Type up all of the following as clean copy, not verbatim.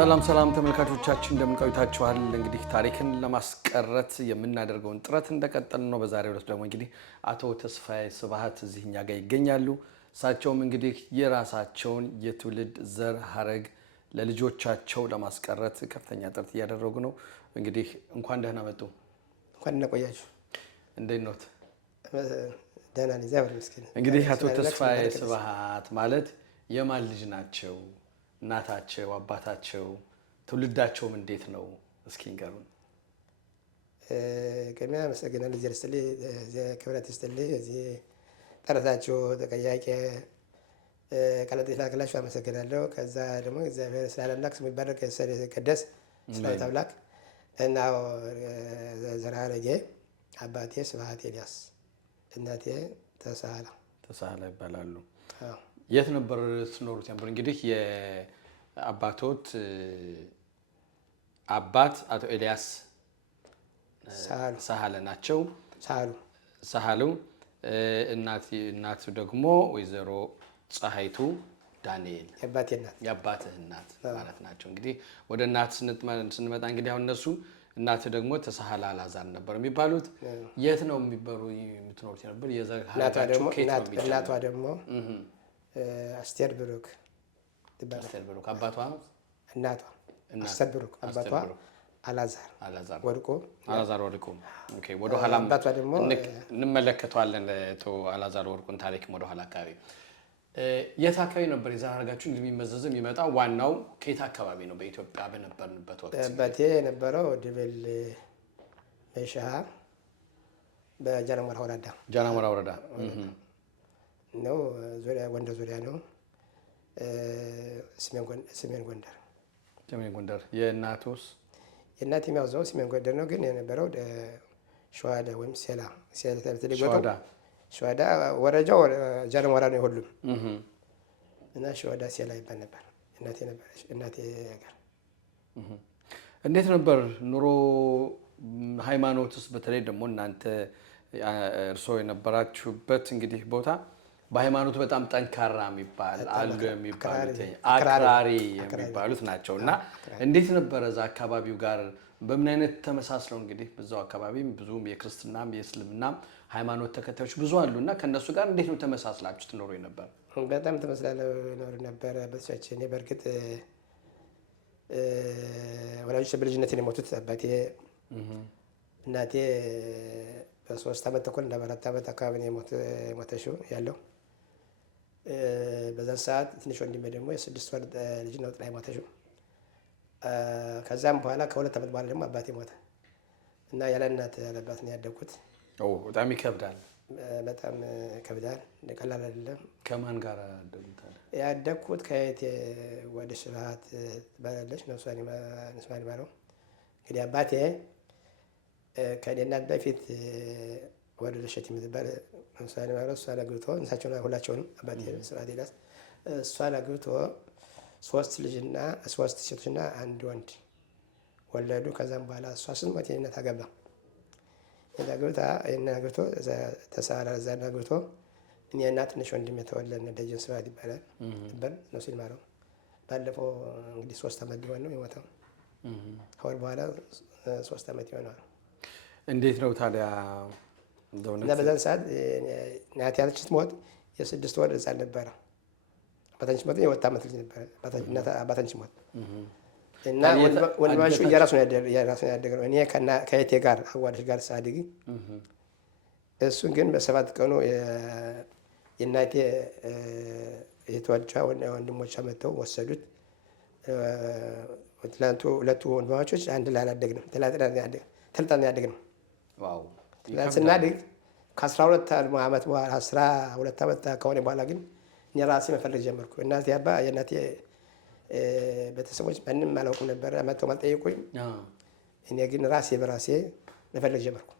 ሰላም ተመልካቾቻችን እንደምን ቆይታችኋል? እንግዲህ ታሪክን ለማስቀረት የምናደርገውን ጥረት እንደቀጠልን ነው። በዛሬው ዕለት ደግሞ እንግዲህ አቶ ተስፋዬ ስብሐት እዚህ እኛ ጋር ይገኛሉ። እሳቸውም እንግዲህ የራሳቸውን የትውልድ ዘር ሐረግ ለልጆቻቸው ለማስቀረት ከፍተኛ ጥረት እያደረጉ ነው። እንግዲህ እንኳን ደህና መጡ። እንኳን ደህና ቆያችሁ። እንዴት ኖት? ደህና ነኝ፣ እግዚአብሔር ይመስገን። እንግዲህ አቶ ተስፋዬ ስብሐት ማለት የማን ልጅ ናቸው? እናታቸው፣ አባታቸው፣ ትውልዳቸውም እንዴት ነው? እስኪ ንገሩን። ቅድሚያ አመሰግናለሁ። እዚህ ርስትልኝ ክብረት ይስጥልኝ። እዚህ ጠረታችሁ ተጠያቂ ቃላት ላክላችሁ አመሰግናለሁ። ከዛ ደግሞ እግዚአብሔር ስላለ አምላክ ስሙ ይባረክ ይቀደስ። ስላዊት አምላክ እና ዘር ሐረጌ አባቴ ስብሐት ኤልያስ፣ እናቴ ተሳሃላ ይባላሉ። የት ነበር ስኖሩት ነበር? እንግዲህ የአባቶት አባት አቶ ኤልያስ ሳሃለ ናቸው። ሳሃሉ እናቱ ደግሞ ወይዘሮ ፀሐይቱ ዳንኤል የአባትህ እናት ማለት ናቸው። እንግዲህ ወደ እናት ስንመጣ እንግዲህ አሁን እነሱ እናት ደግሞ ተሳሃለ አልዓዛር ነበር የሚባሉት። የት ነው የምትኖሩት ነበር? የዘር ሐረጋችሁ ከየት ነው? እናቷ ደግሞ አስቴር ብሩክ ትባላለች። አስቴር ብሩክ አባቷ እናቷ አስቴር ብሩክ አባቷ አልዓዛር ወርቁ። ኦኬ፣ ወደ ኋላ አባቷ ደግሞ እንመለከተዋለን። ቶ አልዓዛር ወርቁን ታሪክም ወደ ኋላ አካባቢ የት አካባቢ ነበር የዘር ሐረጋችሁ የሚመዘዝ የሚመጣው? ዋናው ከየት አካባቢ ነው? በኢትዮጵያ በነበርንበት ወቅት አባቴ የነበረው ድብል መሻ በጃናሞራ ወረዳ ነው። ዙሪያ ጎንደር ዙሪያ ነው። ሰሜን ጎንደር። የእናቱስ? የእናቴ የሚያወዛው ሰሜን ጎንደር ነው፣ ግን የነበረው ሸዋዳ ወይም ሴላ ሸዋዳ ወረጃው ጃናሞራ ነው ሁሉም እና ሸዋዳ ሴላ ይባል ነበር እናቴ ሀገር። እንዴት ነበር ኑሮ? ሃይማኖትስ? በተለይ ደግሞ እናንተ እርስዎ የነበራችሁበት እንግዲህ ቦታ በሃይማኖቱ በጣም ጠንካራ የሚባል አሉ የሚባሉት አክራሪ የሚባሉት ናቸው እና እንዴት ነበረ እዛ አካባቢው ጋር በምን አይነት ተመሳስለው? እንግዲህ በዛው አካባቢም ብዙም የክርስትናም የእስልምናም ሃይማኖት ተከታዮች ብዙ አሉ እና ከእነሱ ጋር እንዴት ነው ተመሳስላችሁ ትኖሩ ነበር? በጣም ተመሳስለው ይኖሩ ነበር ቤተሰቦቼ። እኔ በእርግጥ ወላጆች በልጅነት ነው የሞቱት። አባቴ እናቴ በ3 ዓመት ተኩል እንደ 4 ዓመት አካባቢ ነው የሞተችው ያለው። በዛ ሰዓት ትንሽ ወንድሜ ደግሞ የ6 ወር ልጅ ነው ጥላ የሞተችው። ከዛም በኋላ ከ2 ዓመት በኋላ ደግሞ አባቴ ሞተ እና ያለ እናት ያለ አባት ነው ያደግኩት። በጣም ይከብዳል። በጣም ይከብዳል፣ ቀላል አይደለም። ከማን ጋር አደጉታል? ያደግኩት ከእህቴ ወደ ስብሐት ትባላለች፣ ነፍሷን ይማረው። እንግዲህ አባቴ ከእኔ እናት በፊት ወደ እሸት የምትባል ነፍሷን ይማረው፣ እሷን አግብቶ እንሳቸውን ሁላቸውንም አባቴ ስብሐት ኤልያስ እሷን አግብቶ 3 ሴቶችና 1 ወንድ ወለዱ። ከዛም በኋላ እሷ ስትሞት የእኔ እናት አገባ። አግብቶ ተሳሃለ አልዓዛርን አግብቶ እኔና ትንሽ ወንድሜ የተወለድን ደጀን ስብሐት ይባላል ነበር ነው ሲልማረው። ባለፈው እንግዲህ 3 ዓመት ሊሆን ነው የሞተው። ከወር በኋላ 3 ዓመት ይሆነዋል። እንዴት ነው ታዲያ? እና በዛን ሰዓት እናቴ ያለች ስትሞት የ6 ወር ሕፃን ነበረ። አባታችን ስትሞት የ2 ዓመት ልጅ ነበረ አባታችን ስትሞት እና ወንድማቹ እየራሱ ነው ያደገው። እኔ ከእህቴ ጋር አዋዳጅ ጋር ሳድግ እሱን ግን በ7 ቀኑ የእናቴ እህቶቿ ወንድሞቿ መጥተው ወሰዱት። ትላንቱ 2 ወንድማቾች አንድ ላይ አላደግንም፣ ተለጣጥለን ያደግነው። ስናድግ ከ12 ዓመት በኋላ 12 ዓመት ከሆነ በኋላ ግን እኔ ራሴ መፈለግ ጀመርኩ። የእናቴ ቤተሰቦች ማንም አላውቅም ነበር፣ መጥተው አልጠየቁኝ። እኔ ግን ራሴ በራሴ መፈለግ ጀመርኩ።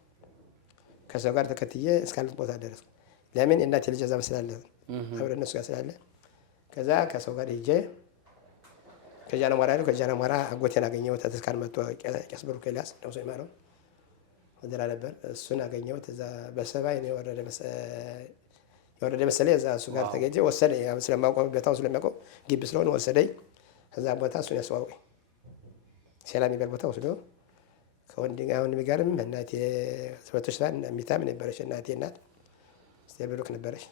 ከሰው ጋር ተከትዬ እስካሉት ቦታ ደረስኩ። ለምን? የእናቴ ልጅ እዛ ስላለ አብረን እነሱ ጋር ስላለ። ከዛ ከሰው ጋር ሄጄ ከጃናሞራ አጎቴን አገኘሁት። ተስካር መጥቶ ቄስ ብሩክ ኤልያስ ነፍሱ ይማረው ወደላ ነበር። እሱን አገኘሁት። እዛ በሰባይ ነው የወረደ መሰለኝ። እዛ እሱ ጋር ተገኘ ወሰደኝ። ስለማውቀው ቦታውን ስለሚያውቀው ግቢ ስለሆነ ወሰደኝ። ከዛ ቦታ እሱን ያስተዋወቀኝ። ሴላ የሚባል ቦታ ወስዶ ከወንድም ጋርም እናቴ ሰበቶች ላይ ሚታም ነበረች እናቴ እናት ብሩክ ነበረች።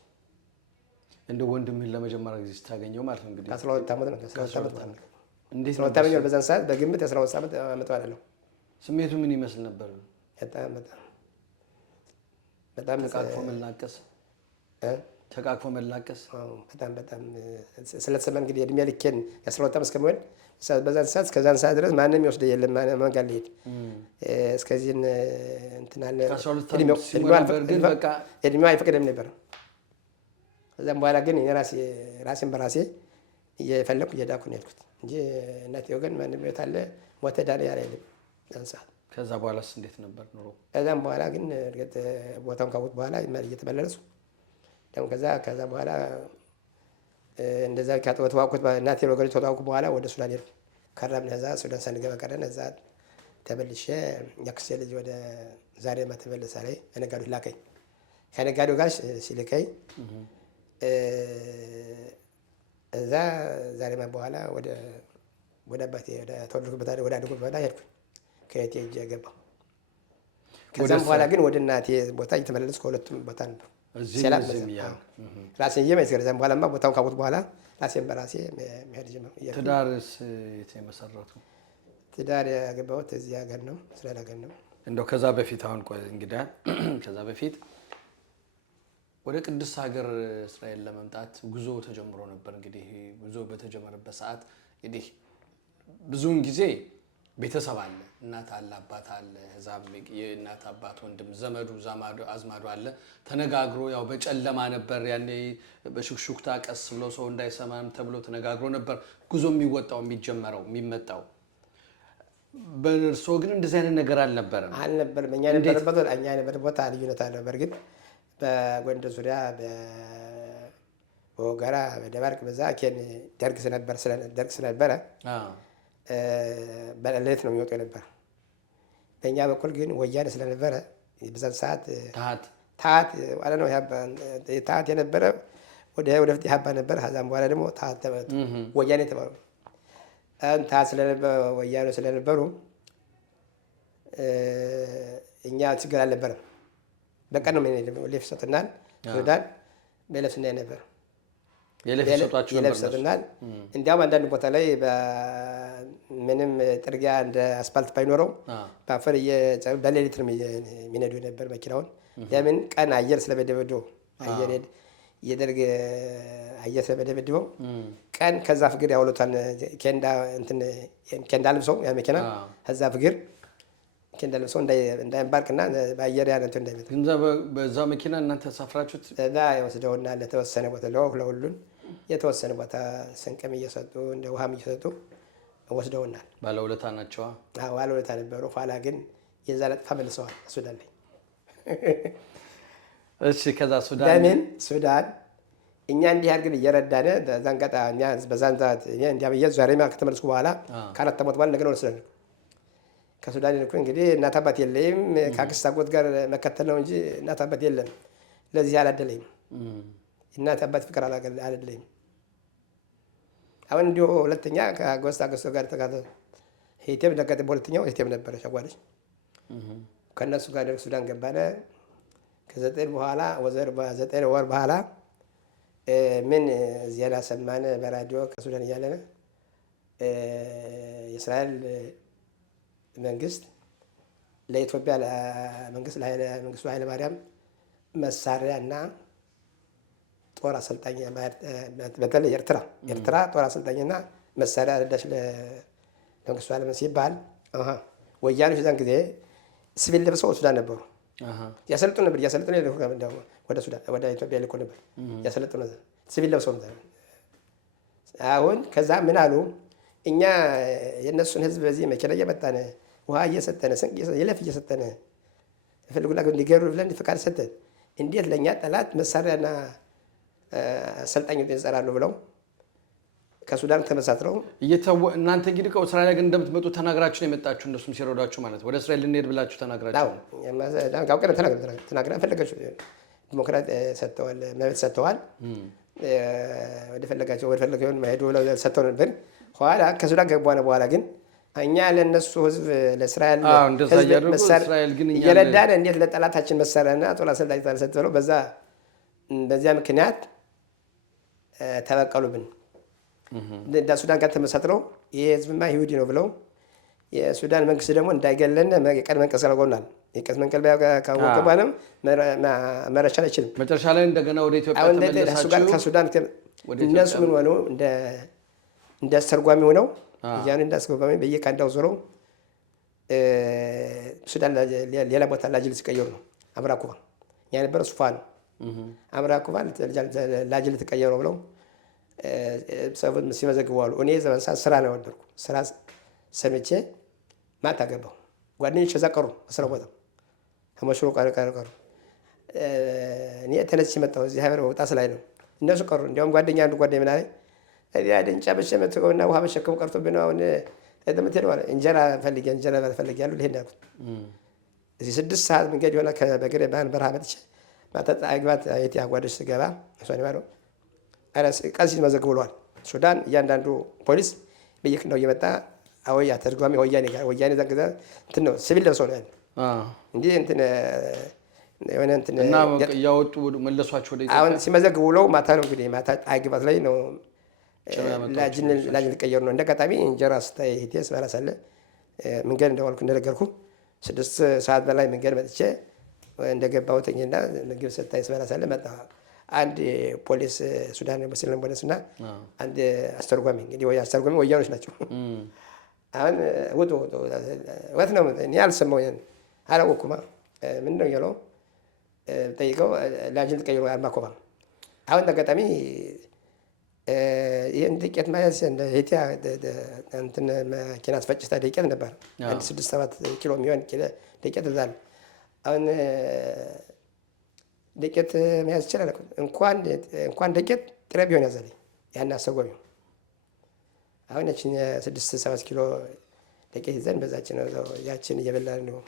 እንደ ወንድምህን ለመጀመሪያ ጊዜ ስታገኘው ማለት ነው እንግዲህ 12 ዓመት ነው። 12 ዓመት እንዴት ነው ታገኘው? በዛን ሰዓት በግምት 12 ዓመት አመጣው አይደለም። ስሜቱ ምን ይመስል ነበር? በጣም ተቃቅፎ መላቀስ ተቃቅፎ መላቀስ በጣም ስለተሰማን እንግዲህ እድሜ ልኬን 12 ዓመት እስከሚሆን በዛን ሰዓት እስከዛን ሰዓት ድረስ ማንም ይወስደ የለም። ማን ጋር ልሄድ እስከዚህ እንትን አለ እድሜው አይፈቅድም ነበር። ከዛም በኋላ ግን ራሴን በራሴ እየፈለኩ እየዳኩ ነው የሄድኩት እንጂ እናቴ ወገን ማንም ቤት አለ ሞተ ዳነ ያለ የለም ያን ሰዓት። ከዛ በኋላስ እንዴት ነበር ኑሮ? ከዛም በኋላ ግን እርግጥ ቦታውን ካወቅሁ በኋላ እየተመላለሱ ደግሞ ከዛ በኋላ እንደዛ ከተዋወቅኩት እናቴ ወገኖች ከተዋወቅኩ በኋላ ወደ ሱዳን ሄድኩ። ከረምን እዛ ሱዳን ሳንገባ ቀረን። እዛ ተመልሼ የአክስቴ ልጅ ወደ ዛሬማ ተመለሳ ላይ ነጋዴው ላከኝ። ከነጋዴው ጋር ሲልከኝ እዛ ዛሬማ በኋላ ወደ አባቴ ወደ ተወለድኩበት ወደ አደጉበት ቦታ ሄድኩኝ። ከየቴ እጅ ገባሁ። ከዛም በኋላ ግን ወደ እናቴ ቦታ እየተመላለስኩ ከሁለቱም ቦታ ነበር ራሴን እየመሰከረ ከዛም በኋላማ ቦታውን ካወቅሁ በኋላ ራሴን በራሴ መሄድ ጀመርኩ። ትዳርስ የት የመሰረቱ? ትዳር ያገባሁት እዚህ ሀገር ነው፣ እስራኤል ሀገር ነው። እንደው ከዛ በፊት አሁን ቆይ እንግዲህ ከዛ በፊት ወደ ቅድስት ሀገር እስራኤል ለመምጣት ጉዞ ተጀምሮ ነበር። እንግዲህ ጉዞ በተጀመረበት ሰዓት እንግዲህ ብዙውን ጊዜ ቤተሰብ አለ፣ እናት አለ፣ አባት አለ፣ እዛም የእናት አባት ወንድም ዘመዱ አዝማዱ አለ። ተነጋግሮ ያው በጨለማ ነበር ያኔ በሹክሹክታ ቀስ ብሎ ሰው እንዳይሰማም ተብሎ ተነጋግሮ ነበር ጉዞ የሚወጣው የሚጀመረው የሚመጣው። በእርሶ ግን እንደዚህ አይነት ነገር አልነበረም? እኛ የነበረበት ቦታ ልዩነት አለ። በእርግጥ በጎንደር ዙሪያ በወገራ በደባርቅ በዛ ደርግ ስለነበረ በሌሊት ነው የሚወጡ የነበር። በእኛ በኩል ግን ወያኔ ስለነበረ በዛን ሰዓት ታሀት የነበረ ወደፊት ያባ ነበር። ከዛም በኋላ ደግሞ ወያኔ ተባሉ። ታሀት ስለነበረ ወያኔ ስለነበሩ እኛ ችግር አልነበረም። በቀን ነው ሌፍ ሰጥናል። ሱዳን በለብስ እናይ ነበር የለብሰትናል። እንዲያውም አንዳንድ ቦታ ላይ ምንም ጥርጊያ እንደ አስፓልት ባይኖረው በአፈር በሌሊት ነው የሚነዱ ነበር መኪናውን። ለምን ቀን አየር ስለበደበደው የደርግ አየር ስለበደበደበው ቀን ከዛ ፍግር ያውሉታል። ኬንዳ ልብሰው ያ መኪና ከዛ ፍግር ኬንዳ ልብሰው እንዳይንባርቅና በአየር ያነቱ እንዳይመጣ በዛ መኪና እናንተ ተሳፍራችሁት እዛ የወስደውና ለተወሰነ ቦታ ለሁሉን የተወሰነ ቦታ ስንቅም እየሰጡ እንደ ውሃም እየሰጡ ወስደውናል። ባለውለታ ናቸዋ። ባለውለታ ነበሩ። ኋላ ግን የዛ ለጥፋ መልሰዋል ሱዳን ላይ። እሺ ከዛ ሱዳን ለምን ሱዳን እኛ እንዲህ አድርገን እየረዳን ዛንቀጣ እኛ በዛን ሰዓት እንዲያ ብዬ ዛሬማ ከተመለስኩ በኋላ ከአራት ዓመት በኋላ እንደገና ወስደን ከሱዳን ልኩ እንግዲህ እናት አባት የለኝም። ከአክስት አጎት ጋር መከተል ነው እንጂ እናት አባት የለም። ለዚህ አላደለኝም። እናት አባት ፍቅር አላደለኝም። አሁን እንዲሁ ሁለተኛ ከአጎስቶ ጋር ተካተል ሄቴም ደቀጥ በሁለተኛው ሄቴም ነበረች አጓደች። ከእነሱ ጋር ሱዳን ገባነ። ከ9 ወር በኋላ ምን ዜና ሰማነ በራዲዮ ከሱዳን እያለነ የእስራኤል መንግስት ለኢትዮጵያ መንግስቱ ኃይለማርያም መሳሪያ እና ጦር አሰልጣኝ በተለይ ኤርትራ ጦር አሰልጣኝና መሳሪያ ረዳሽ ለመንግስቱ ኃይለማርያም ሲባል ወያኔዎች ዛን ጊዜ ሲቪል ለብሰው ሱዳን ነበሩ። ያሰልጡ ነበር ወደ ኢትዮጵያ ልኮ ነበር ያሰልጡ ሲቪል ለብሰው ነበር። አሁን ከዛ ምን አሉ? እኛ የእነሱን ህዝብ በዚህ መኪና እየመጣን ውሃ እየሰጠን ስንቅ የለፍ እየሰጠን ፈልጉና እንዲገሩ ብለን ፈቃድ ሰጠን። እንዴት ለእኛ ጠላት መሳሪያና አሰልጣኞች ይሰራሉ ብለው ከሱዳን ተመሳጥረው እናንተ እንግዲህ ከእስራኤል ግን እንደምትመጡ ተናግራችሁ ነው የመጣችሁ። እነሱም ሲረዷችሁ ማለት ወደ እስራኤል ልንሄድ ብላችሁ ተናግራችሁ ተናግረን ፈለጋችሁ ዲሞክራት ሰጥተዋል፣ መብት ሰጥተዋል። ወደ ፈለጋቸው መሄዱ ብለው ሰጥተው ነበር። ኋላ ከሱዳን ከገባን በኋላ ግን እኛ ለነሱ ህዝብ ለእስራኤል እስራኤል ግን እየረዳን እንዴት ለጠላታችን መሰረና ጦር አሰልጣኝ ተሰጥተው በዚያ ምክንያት ተበቀሉብን። እንደ ሱዳን ጋር ተመሳጥረው ይሄ ህዝብማ ይሁዲ ነው ብለው የሱዳን መንግስት ደግሞ እንዳይገለን የቀድመ መንቀስ አድርጎናል። የቀድመ መንቀል ካወቀ በኋላም መረሻን አይችልም። መጨረሻ ላይ እንደገና ወደ ኢትዮጵያ ተመለሳችሁ። ከሱዳን እነሱ ምን ሆነው እንደ አስተርጓሚ ሆነው እያኑ እንዳስገባሚ በየካንዳው ዞረው ሱዳን ሌላ ቦታ ላጅል ሲቀየሩ ነው። አምራኩባ ያ ነበረ ሱፋ ነው። አምራኩባ ላጅል ተቀየሩ ብለው ሰው ሲመዘግቡ አሉ። እኔ ስራ ነው ወደድኩ። ስራ ሰምቼ ማታ ገባሁ። ጓደኞች እዛ ቀሩ። ስራ ቦታ ከመሽሮ ቀሩ። እኔ ተነስቼ መጣሁ። እዚህ ሀገር ወጣ ስላይ ነው እነሱ ቀሩ። እንዲያውም አንዱ ጓደኛ ምን አለኝ፣ ድንጫ በሸመትከውና ውሃ መሸከሙ ቀርቶብኝ ነው አሁን የምትሄደው አለ። እንጀራ ፈልጊያለሁ ልሄድ ነው ያልኩት። እዚህ 6 ሰዓት መንገድ የሆነ በእግሬ በረሃ መጥቼ ማታ ግባት የት ያጓደች ስገባ እሷን ባለው ቀን ሲመዘግቡ ብለዋል። ሱዳን እያንዳንዱ ፖሊስ በየክናው እየመጣ አወያ ተርጓሚ ወያኔ ዘግዘ እንትን ነው ሲቪል ለብሰው ነው ያለ እንዲህ እንትን የሆነ እንትን እና ያወጡ መለሷቸው ወደ ኢትዮጵያ። አሁን ሲመዘግቡ ብለው ማታ ነው እንግዲህ ማታ ግባት ላይ ነው ላጅን ቀየሩ ነው። እንደጋጣሚ እንጀራ ስታይ ሂቴስ ባላሳለ መንገድ እንደዋልኩ እንደነገርኩ 6 ሰዓት በላይ መንገድ መጥቼ እንደገባው ተኝና ምግብ ስታይ ባላሳለ መጣ አንድ ፖሊስ ሱዳን ሙስሊም ፖሊስና አንድ አስተርጓሚ እንግዲህ አስተርጓሚ ወያኖች ናቸው። አሁን ወጥ ነው እኔ አልሰማሁኝ አላወኩም። ምን ነው ያለው ጠይቀው ላጅን ቀይሮ አርማኮባ አሁን እንደጋጣሚ ይሄን ዱቄት ማለት እንደ ኢትዮጵያ እንትን መኪና አስፈጭታ ዱቄት ነበር 6-7 ኪሎ የሚሆን ዱቄት እዛል አሁን ዱቄት መያዝ ይችላል። እንኳን ዱቄት ጥሬ ቢሆን ያዘልኝ ያን አሰጎቢው አሁን ያችን 6-7 ኪሎ ዱቄት ይዘን በዛችን ነው ያችን እየበላን ነው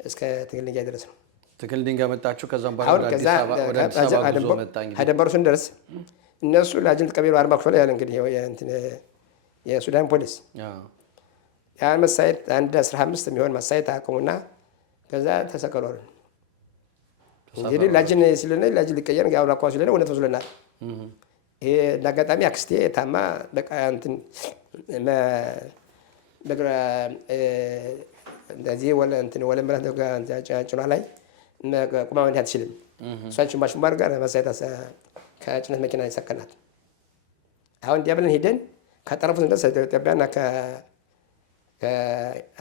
እስከ ትግል ድንጋይ ድረስ ነው። ትግል ድንጋይ መጣችሁ። ከዛም በኋላ ወደ አዲስ አበባ ጉዞ መጣ። እንግዲህ አደንበሩ ስንደርስ እነሱ ላጅል ቀቢሉ አርማ ክፍል ያለ እንግዲህ የሱዳን ፖሊስ ያን መሳየት አንድ 15 የሚሆን መሳየት አቁሙና ከዛ ተሰቀሏል። እንግዲህ ላጅን ሲለነ ላጅል ሊቀየር ጋር አውራኳ ሲለነ እውነት መስሎናል። ይሄ እንዳጋጣሚ አክስቴ ታማ በቃ እንትን በግራ እንደዚህ ወለ ምራት ጭኗ ላይ ቁማ ወንድ አትችልም። እሷችን ማሽማር ጋር መሳየት ከጭነት መኪና ይሰቀናል። አሁን እንዲያ ሄደን ከጠረፉ ስንደርስ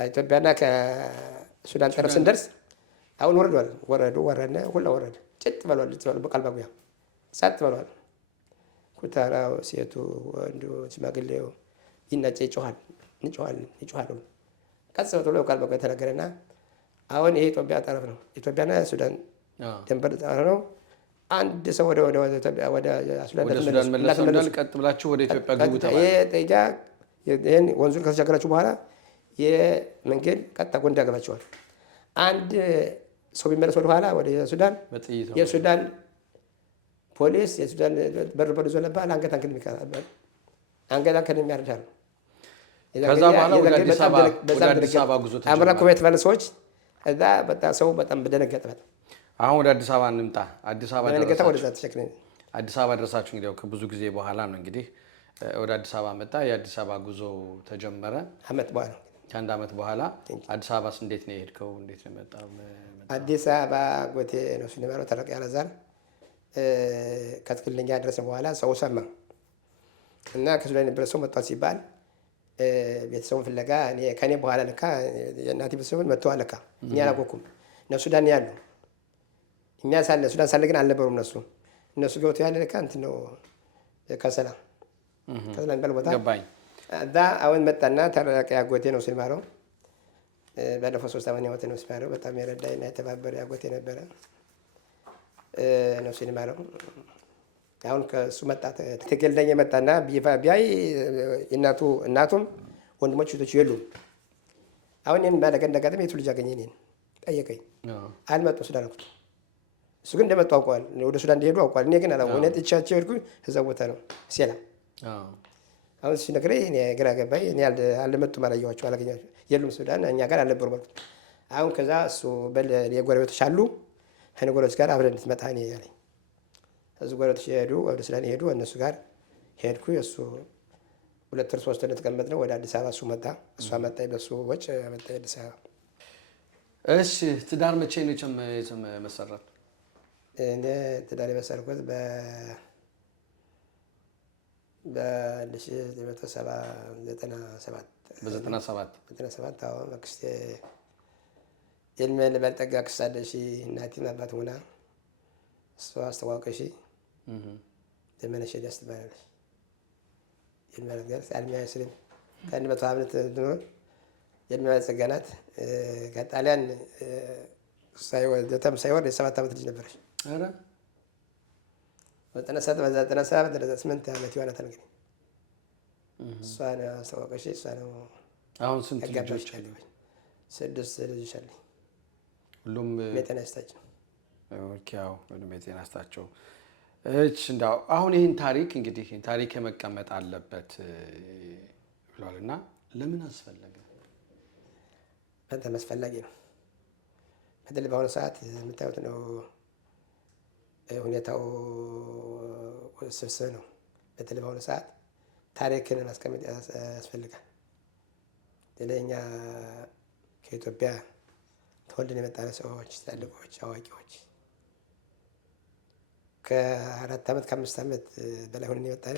ኢትዮጵያና ከሱዳን ጠረፍ ስንደርስ አሁን ወረድነ ሁላ ወረደ። ጭጥ በሏል በቃል ባጉያ ጸጥ በሏል። ኩታራው ሴቱ ወንዱ ሽማግሌው ይናጨ ይጮሃል። ቀጽ ብሎ በቃል ባጉያ ተነገረና አሁን ይሄ ኢትዮጵያ ጠረፍ ነው። ኢትዮጵያና ሱዳን ድንበር ጠረፍ ነው። አንድ ሰው ወደ ሱዳን መለሰናል። ቀጥ ብላችሁ ወደ ኢትዮጵያ ግቡ ተባለ። ይሄን ወንዙን ከተሻገራችሁ በኋላ የመንገድ ቀጥታ ጎንዳ ያገባቸዋል። አንድ ሰው ቢመለስ ወደ ኋላ ወደ ሱዳን የሱዳን ፖሊስ የሱዳን በር ይዞ ነበር። አንገት አንከን የሚያርዳ ነው። ከዛ በኋላ ወደ አዲስ አበባ ጉዞ ተጀመረ። አምራ ኩበት ባለ ሰዎች እዛ በጣም ሰው በጣም በደነገጠበት። አሁን ወደ አዲስ አበባ እንምጣ። አዲስ አበባ ደረሳችሁ እንግዲህ ከብዙ ጊዜ በኋላ ነው እንግዲህ ወደ አዲስ አበባ መጣ። የአዲስ አበባ ጉዞ ተጀመረ። ከአንድ ዓመት በኋላ አዲስ አበባስ እንዴት ነው የሄድከው? እንዴት ነው የመጣው? አዲስ አበባ ጎቴ ነው ሲኒማሮ ተረቅ ያለ ዛር ከትክልኛ ደረሰ በኋላ ሰው ሰማ እና ከሱዳን የነበረ ሰው መጥቷል ሲባል ቤተሰቡን ፍለጋ ከኔ በኋላ ለካ የእናቴ ቤተሰቡን መጥተዋል። ለካ እኛ አላወኩም። እነሱ ሱዳን ያሉ እኛ ሱዳን ሳለ ግን አልነበሩም። እነሱ ገብተው ያለ ለካ እንትን ነው ከሰላ የሚባል ቦታ እዛ አሁን መጣና ተረቅ ያጎቴ ነው ሲኒማሮ ባለፈው 3 ዓመት የሞተ ነው ሲኒማሮ በጣም የረዳኝና የተባበረ ያጎቴ ነበረ ነው ሲኒማሮ። አሁን ከሱ መጣ ተገልደኝ መጣና ቢያይ እናቱም ወንድሞች እህቶች የሉም። አሁን እኔን ባለገ እንደጋጠመ የቱ ልጅ አገኘ እኔን ጠየቀኝ። አልመጡም ሱዳን አልኩት። እሱ ግን እንደመጡ አውቀዋል። ወደ ሱዳን እንደሄዱ አውቀዋል። እኔ ግን አላውቅም። እኔ ጥቻቸው ሄድኩ። እዛ ቦታ ነው ሴላ አሁን ሲነግረኝ እኔ ግራ ገባኝ። እኔ አልመጡም፣ አላገኘኋቸውም፣ የሉም ሱዳን እኛ ጋር አልነበሩም አልኩት። አሁን ከዛ እሱ በል የጎረቤቶች አሉ ከጎረቤቶች ጋር አብረን እንድትመጣ እኔ ያለኝ። እዚህ ጎረቤቶች የሄዱ ወደ ሱዳን የሄዱ እነሱ ጋር ሄድኩ። እሱ 2 ወር 3 ወር ተቀመጥ ነው ወደ አዲስ አበባ እሱ መጣ፣ እሷ መጣኝ፣ በሱ ወጭ መጣ አዲስ አበባ። እሺ ትዳር መቼ ነው የመሰረት? እኔ ትዳር የመሰረትኩት በ1997 አሁን አክስቴ የእድሜ ልበልጠጋ አክስት አለች፣ እናቴም አባት ሆና እሷ አስተዋወቀች። ዘመነሽ ኤልያስ ትባላለች። የእድሜ ስልም ከ100 ዓመት ኖር የእድሜ ባለጸጋ ናት። ከጣሊያን ሳይወርድ የ7 ዓመት ልጅ ነበረች። 98 ዓመት ይሆናታል እንግዲህ። እሷ ነው አስተዋወቀች። እሷ ነው አሁን ስንት ልጆች? 6 ልጆች አለኝ። ሁሉም ጤና ይስጣቸው። ያው ጤና ይስጣቸው። እሺ እንዳው አሁን ይህን ታሪክ እንግዲህ ታሪክ መቀመጥ አለበት ብሏልና ለምን አስፈለገ? በጣም አስፈላጊ ነው። በተለይ በአሁኑ ሰዓት የምታዩት ነው። ሁኔታው ስብስብ ነው። በተለይ በአሁኑ ሰዓት ታሪክን ማስቀመጥ ያስፈልጋል። ለእኛ ከኢትዮጵያ ተወልደን የመጣን ሰዎች፣ ትላልቆች፣ አዋቂዎች ከ4 ዓመት ከ5 ዓመት በላይ ሆነን የመጣን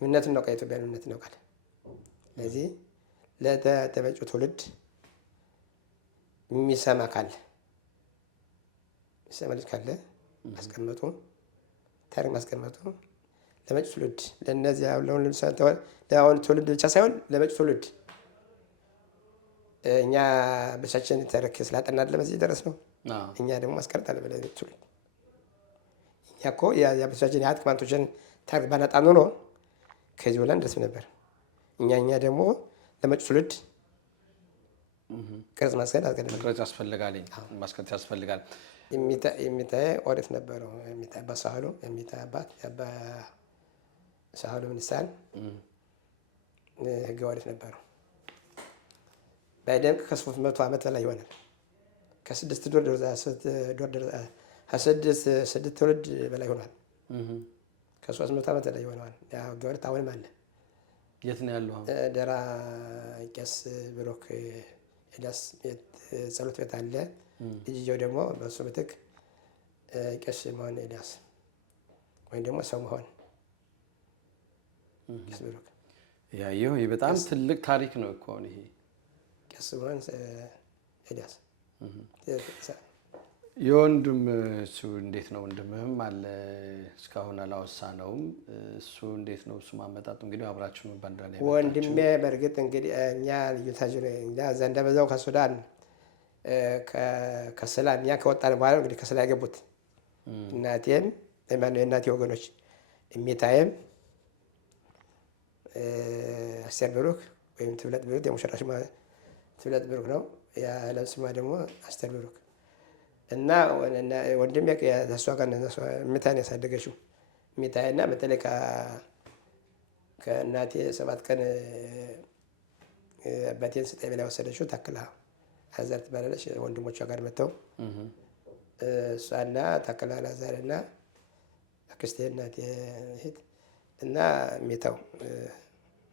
ምንነቱን እናውቃለን። የኢትዮጵያ ምንነት እናውቃለን። ስለዚህ ለተመጪው ትውልድ የሚሰማ ካለ የሚሰማ ልጅ ካለ ማስቀመጡ ታሪክ ማስቀመጡ ለመጪው ትውልድ ለእነዚህ ለአሁን ትውልድ ብቻ ሳይሆን ለመጪው ትውልድ እኛ ብቻችን ታሪክ ስላጠናን ለዚህ ደረስ ነው። እኛ ደግሞ ማስቀረት አለብን ለመጪው ትውልድ። እኛ እኮ የአባቶቻችን የአያት ቅማንቶችን ታሪክ ባናጣ ኖሮ ከዚህ በላይ እንደርስም ነበር። እኛ ደግሞ ለመጪው ትውልድ ቅርጽ ማስቀረት ያስፈልጋል። የሚታይ ኦሪት ነበረው። የሚታይ በሳህሉ የሚታይ አባት ሳህሉ ምንሳን ህገ ኦሪት ነበረው። ባይደንቅ ከ300 ዓመት በላይ ይሆናል። ከ6 ትውልድ በላይ ሆኗል። ከ300 ዓመት በላይ ይሆናል። ህገ ኦሪት አሁንም አለ። የት ነው ያለው? ደራ ቄስ ብሩክ ኤልያስ ጸሎት ቤት አለ። ልጅየው ደግሞ በእሱ ምትክ ቄስ መሆን ኤልያስ ወይም ደግሞ ሰው መሆን ቄስ ብሩክ ያየው። ይህ በጣም ትልቅ ታሪክ ነው እኮ ይሄ ቄስ መሆን ኤልያስ። የወንድም እሱ እንዴት ነው? ወንድምህም አለ እስካሁን አላወሳነውም። እሱ እንዴት ነው? እሱ ማመጣጡ እንግዲህ አብራችሁ ባንዳ ላይ ወንድሜ በእርግጥ እንግዲህ እኛ ልዩታችን ዘንደ በዛው ከሱዳን ከሰላም እኛ ከወጣን በኋላ እንግዲህ ከሰላ ያገቡት እናቴም የእናቴ ወገኖች እሚታየም አስቴር ብሩክ ወይም ትብለጥ ብሩክ የሙሽራሽ ትብለጥ ብሩክ ነው። የዓለም ስሟ ደግሞ አስቴር ብሩክ እና ወንድሜ ከእሷ ጋር እሚታይን ያሳደገችው እሚታይና በተለይ ከእናቴ 7 ቀን አባቴን ስጠኝ ብላ ወሰደችው ታክላ አዛር ትባላለች። ወንድሞቿ ጋር መጥተው እሷና ታክላ አዛርና አክስቴ እናቴ እህት እና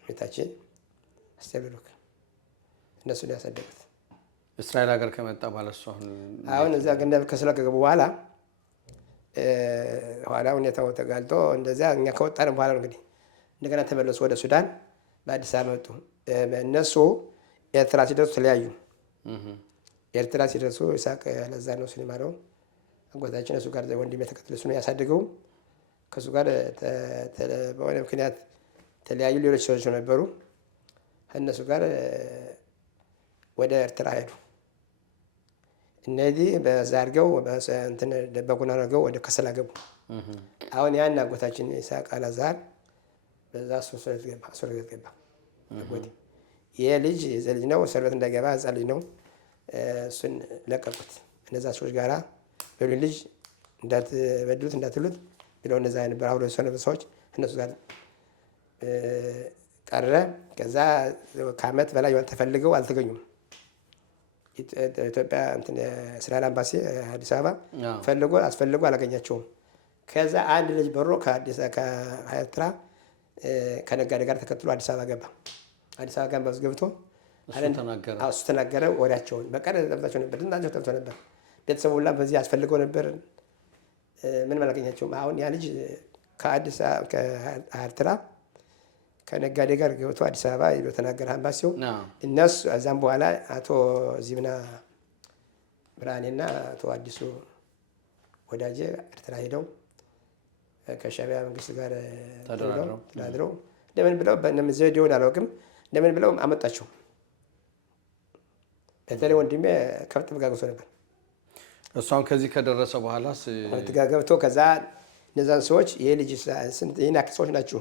ሜታችን አስቴር ብሩክ እነሱን ያሳደጉት። እስራኤል ሀገር ከመጣ በኋላ እሱ አሁን እዛ ገንዳ ከስላ ከገቡ በኋላ ሁኔታው ተጋልጦ እንደዚያ እኛ ከወጣን በኋላ እንግዲህ እንደገና ተመለሱ ወደ ሱዳን። በአዲስ አበባ መጡ። እነሱ ኤርትራ ሲደርሱ ተለያዩ። ኤርትራ ሲደርሱ ይስሐቅ ለዛ ነው ስሊማረው አጎታችን እሱ ጋር ወንድሜ ተከትሎ እሱ ነው ያሳደገው። ከእሱ ጋር በሆነ ምክንያት ተለያዩ። ሌሎች ሰዎች ነበሩ። ከእነሱ ጋር ወደ ኤርትራ ሄዱ። እነዚህ በዛ አድርገው ደበቁና አድርገው ወደ ከሰላ ገቡ። አሁን ያን አጎታችን ይስሐቅ አላዛር በዛ እስር ቤት ገባ። ይሄ ልጅ የዘ ልጅ ነው። እስር ቤት እንዳይገባ ህፃን ልጅ ነው። እሱን ለቀቁት። እነዛ ሰዎች ጋራ በሉ ልጅ እንዳትበድሉት እንዳትሉት ብለው እነዛ ነበር አብረው የሰነበቱ ሰዎች እነሱ ጋር ቀረ። ከዛ ከዓመት በላይ ተፈልገው አልተገኙም። ኢትዮጵያ እስራኤል አምባሲ አዲስ አበባ አስፈልጎ አላገኛቸውም። ከዛ አንድ ልጅ በሮ ከኤርትራ ከነጋዴ ጋር ተከትሎ አዲስ አበባ ገባ። አዲስ አበባ ጋር ገብቶ እሱ ተናገረ ወዲያቸውን። በቀን ጠብታቸው ነበር፣ ድምጣቸው ጠብቶ ነበር። ቤተሰቡ ሁላ በዚህ አስፈልገው ነበር፣ ምንም አላገኛቸውም። አሁን ያ ልጅ ከኤርትራ ከነጋዴ ጋር ገብቶ አዲስ አበባ ሄዶ ተናገረ አምባሲው። እነሱ እዛም በኋላ አቶ ዚምና ብርሃኔና አቶ አዲሱ ወዳጄ ኤርትራ ሄደው ከሻዕቢያ መንግስት ጋር ተደራድረው እንደምን ብለው ዘዴውን አላውቅም፣ እንደምን ብለው አመጣቸው። በተለይ ወንድሜ ከብት ጋር ገብቶ ነበር። እሷም ከዚህ ከደረሰ በኋላ ገብቶ ከዛ እነዛን ሰዎች ይሄ ልጅ ይህን ያክል ሰዎች ናችሁ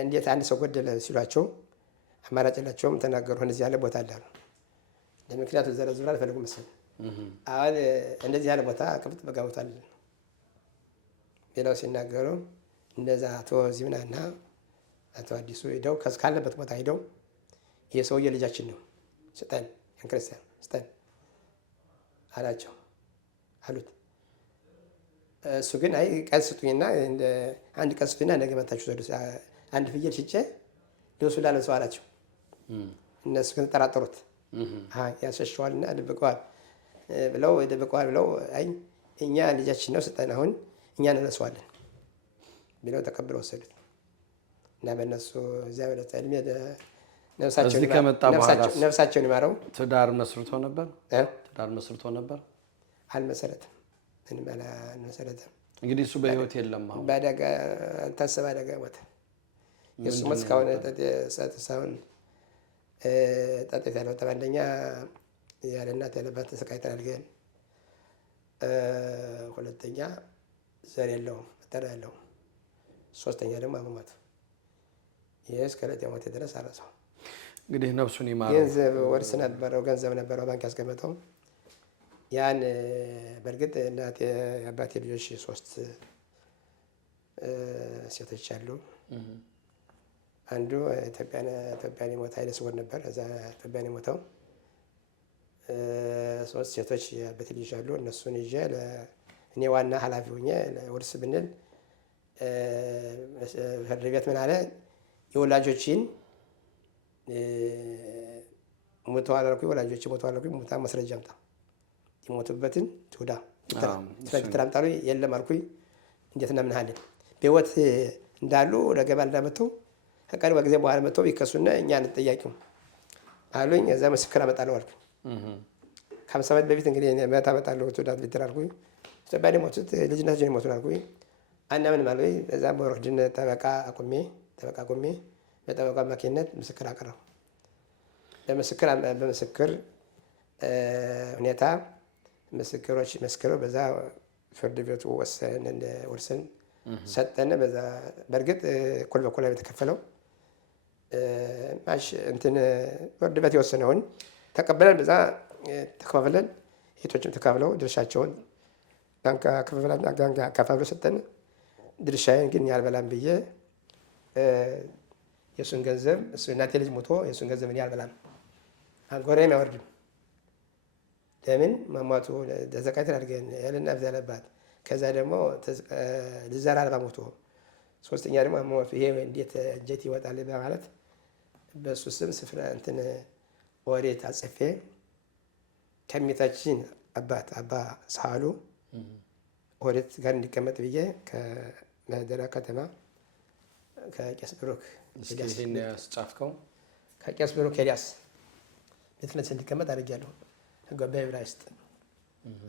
እንዴት አንድ ሰው ጎደለ ሲሏቸው አማራጭ የላቸውም። ተናገሩ። እንደዚህ ያለ ቦታ አለ አሉ። ለምክንያቱ ዘረዝራ አልፈልጉ መሰለኝ። አሁን እንደዚህ ያለ ቦታ ከብት በጋ ቦታ አለ ሌላው ሲናገሩ እንደዛ አቶ ዚምና እና አቶ አዲሱ ሄደው ካለበት ቦታ ሄደው ይሄ ሰውዬ ልጃችን ነው ስጠን፣ ክርስቲያን ስጠን አላቸው አሉት። እሱ ግን አይ ቀን ስጡኝና አንድ ቀን ስጡኝና ነገ መታችሁ ሰዱ አንድ ፍየል ሽጬ ልብሱ ላለ ሰው አላቸው። እነሱ ግን ተጠራጠሩት። ያሸሸዋልና ደብቀዋል ብለው አይ እኛ ልጃችን ነው ስጠን፣ አሁን እኛ እንነሳዋለን ብለው ተቀብለው ወሰዱት እና በእነሱ እዚያ ዕድሜ ነፍሳቸውን ይማረው። ትዳር መስርቶ ነበር አልመሰረትም። ምንም አልመሰረትም። እንግዲህ እሱ በህይወት የለም። አሁን በአደጋ ታሰበ አደጋ ሞተ። የእሱ ሞት እስካሁን ሳይሆን ጠጤት ያለው አንደኛ ያለ እናት ያለባት ተሰቃይተን አድገን፣ ሁለተኛ ዘር የለውም መጠሪያ የለውም፣ ሶስተኛ ደግሞ አመማቱ። ይህ እስከ ዕለት የሞት ድረስ አረሰው። እንግዲህ ነፍሱን ይማረው። ገንዘብ ወርስ ነበረው፣ ገንዘብ ነበረው ባንክ ያስቀመጠው። ያን በእርግጥ እናቴ የአባቴ ልጆች 3 ሴቶች አሉ። አንዱ ኢትዮጵያን የሞተ ኃይለ ስውር ነበር። እዛ ኢትዮጵያን የሞተው 3 ሴቶች የአባቴ ልጆች አሉ። እነሱን ይዤ እኔ ዋና ኃላፊ ሆኜ ውርስ ብንል ፍርድ ቤት ምን አለ የወላጆችን ሞተዋል አልኩኝ። ወላጆች ሞተዋል አልኩኝ። ሙታ ማስረጃ አምጣ፣ የሞቱበትን ትውዳ ትራምጣሉ። የለም አልኩኝ። እንዴት እናምንሃለን? በህይወት እንዳሉ ለገባ እንዳመተው ከቀሪ ጊዜ በኋላ መጥተው ቢከሱና እኛ አንጠያቂም አሉኝ። እዛ ምስክር አመጣለሁ አልኩኝ። ከ50 ዓመት በፊት እንግዲህ መታ አመጣለሁ ትውዳት ቢትር አልኩኝ። ኢትዮጵያ የሞቱት ልጅነታቸው የሞቱን አልኩኝ። አናምንም አልኩኝ። እዛ በወርድን ጠበቃ አቁሜ በጠበቃ አማካኝነት ምስክር አቀረቡ። በምስክር ሁኔታ ምስክሮች መስክረው በዛ ፍርድ ቤቱ ወሰን ሰጠን። በዛ በእርግጥ እኩል በኩል የተከፈለው ፍርድ ቤት የወሰነውን ተቀበለን። በዛ ተከፋፍለን ሴቶችም ተካፍለው ድርሻቸውን ከፋፍለው ሰጠን። ድርሻዬን ግን ያልበላም ብዬ የእሱን ገንዘብ እሱ እናቴ ልጅ ሞቶ የእሱን ገንዘብ እኔ አልበላም፣ አንጎራዬም አይወርድም። ለምን ማሟቱ ተዘቃይተን አድርገን ያለና ብዛ ያለባት ከዛ ደግሞ ልዘራ አልባ ሞቶ፣ ሶስተኛ ደግሞ አሟቱ ይሄ እንዴት እጀት ይወጣል በማለት በእሱ ስም ስፍራ ወሬት አጽፌ ከሚታችን አባት አባ ሳሉ ወሬት ጋር እንዲቀመጥ ብዬ ከመደራ ከተማ ከቄስ ብሩክ ያስጻፍከው ከቄስ ብሩክ ኤልያስ ቤትነት እንዲቀመጥ አድርጊያለሁ። ገባይ ብራይስጥ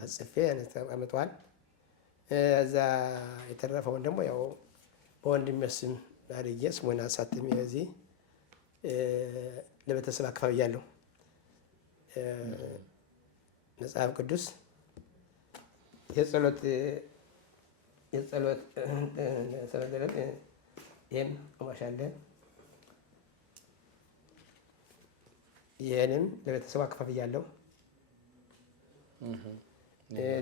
አጽፌ አመጣዋል። እዛ የተረፈውን ደግሞ ያው በወንድሜ ስም አድርጌ ስሙን አሳትሜ እዚህ ለቤተሰብ አካባቢያለሁ። መጽሐፍ ቅዱስ የጸሎት ሰበደረን ይህም ቆማሽ አለ። ይህንም ለቤተሰቡ አካባቢያለሁ።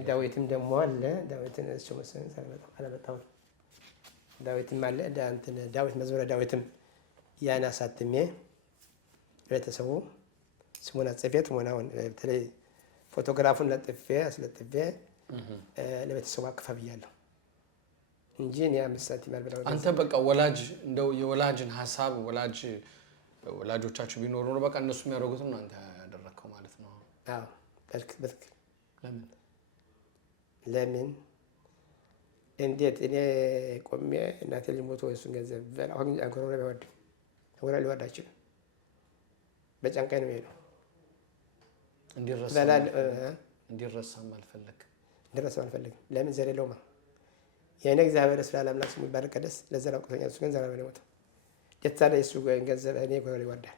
ዳዊትም ደግሞ አለ። ዳዊትን አለመጣሁም። ዳዊትም አለ። ዳዊት መዝሙረ ዳዊትም ያን አሳትሜ ቤተሰቡ ስሙን አጽፌ ትሞናውን በተለይ ፎቶግራፉን አስለጥፌ ለቤተሰቡ አከፋፍያለሁ እንጂ እኔ 5 ሳንቲም አልበላም። አንተ በቃ ወላጅ እንደው የወላጅን ሀሳብ ወላጆቻችሁ ቢኖሩ ነው በቃ እነሱ የሚያደርጉት ነው አንተ ያደረከው ማለት ነው? አዎ በትክክል። ለምን እንዴት እኔ ቆሜ እናቴ ልሞት ወይ እሱን ገንዘብ በላ አሁን አንኮራ ሊወድ አይችልም። በጫንቃይ ነው የሚሄደው። እንዲረሳም አልፈለግም። ለምን ዘር የለውማ። የእኔ እግዚአብሔር ስላለ አምላክ ስሙ ይባረክ ቀደስ ለዘላለም አውቅቶኛል። እሱ ግን ዘላለም ነው የሞተው። የታለ የእሱ ገንዘብ እኔ ጎረቤት ይወዳል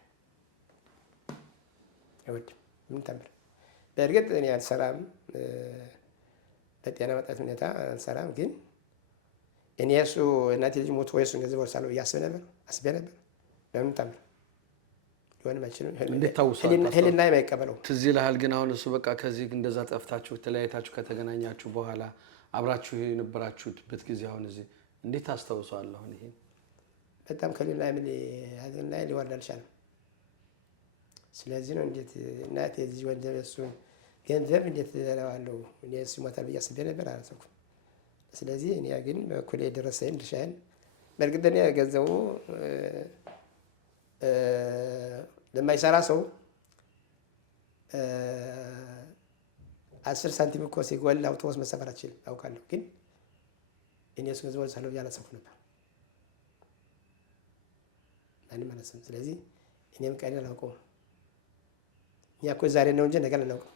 አይወድም። ምን ታምር። በእርግጥ እኔ አልሰራም፣ በጤና መጣት ሁኔታ አልሰራም። ግን እኔ እሱ እናቴ ልጅ ሞቶ ወይ እሱን ገንዘብ ወርሳለሁ ብዬ አስቤ ነበር። ለምን ታምር ሊሆንም አይችልም። ህሊና የማይቀበለው ትዝ ይልሃል። ግን አሁን እሱ በቃ ከዚህ እንደዛ ጠፍታችሁ ተለያይታችሁ ከተገናኛችሁ በኋላ አብራችሁ የነበራችሁበት ጊዜ አሁን እዚህ እንዴት ታስታውሰዋለህ? አሁን ይሄ በጣም ከሌላ ምን ሀዘን ላይ ሊወርድ አልቻለም። ስለዚህ ነው እንዴት እናቴ እዚህ ወንጀል እሱን ገንዘብ እንዴት እለዋለሁ እኔ እሱ ይሞታል ብዬ አስቤ ነበር፣ አላሰብኩም። ስለዚህ እኔ ግን በኩል የደረሰኝ ድርሻዬን በእርግጥ እኔ ገንዘቡ ለማይሰራ ሰው 10 ሳንቲም እኮ ሲጎል አውቶቡስ መሳፈር አትችልም አውቃለሁ። ግን እኔ እሱ ገንዘብ ወርሳለሁ ብዬ አላሰብኩም ነበር፣ ማንም አላሰብም። ስለዚህ እኔም ቀን አላውቀውም። እኛ እኮ ዛሬ ነው እንጂ ነገ አናውቅም።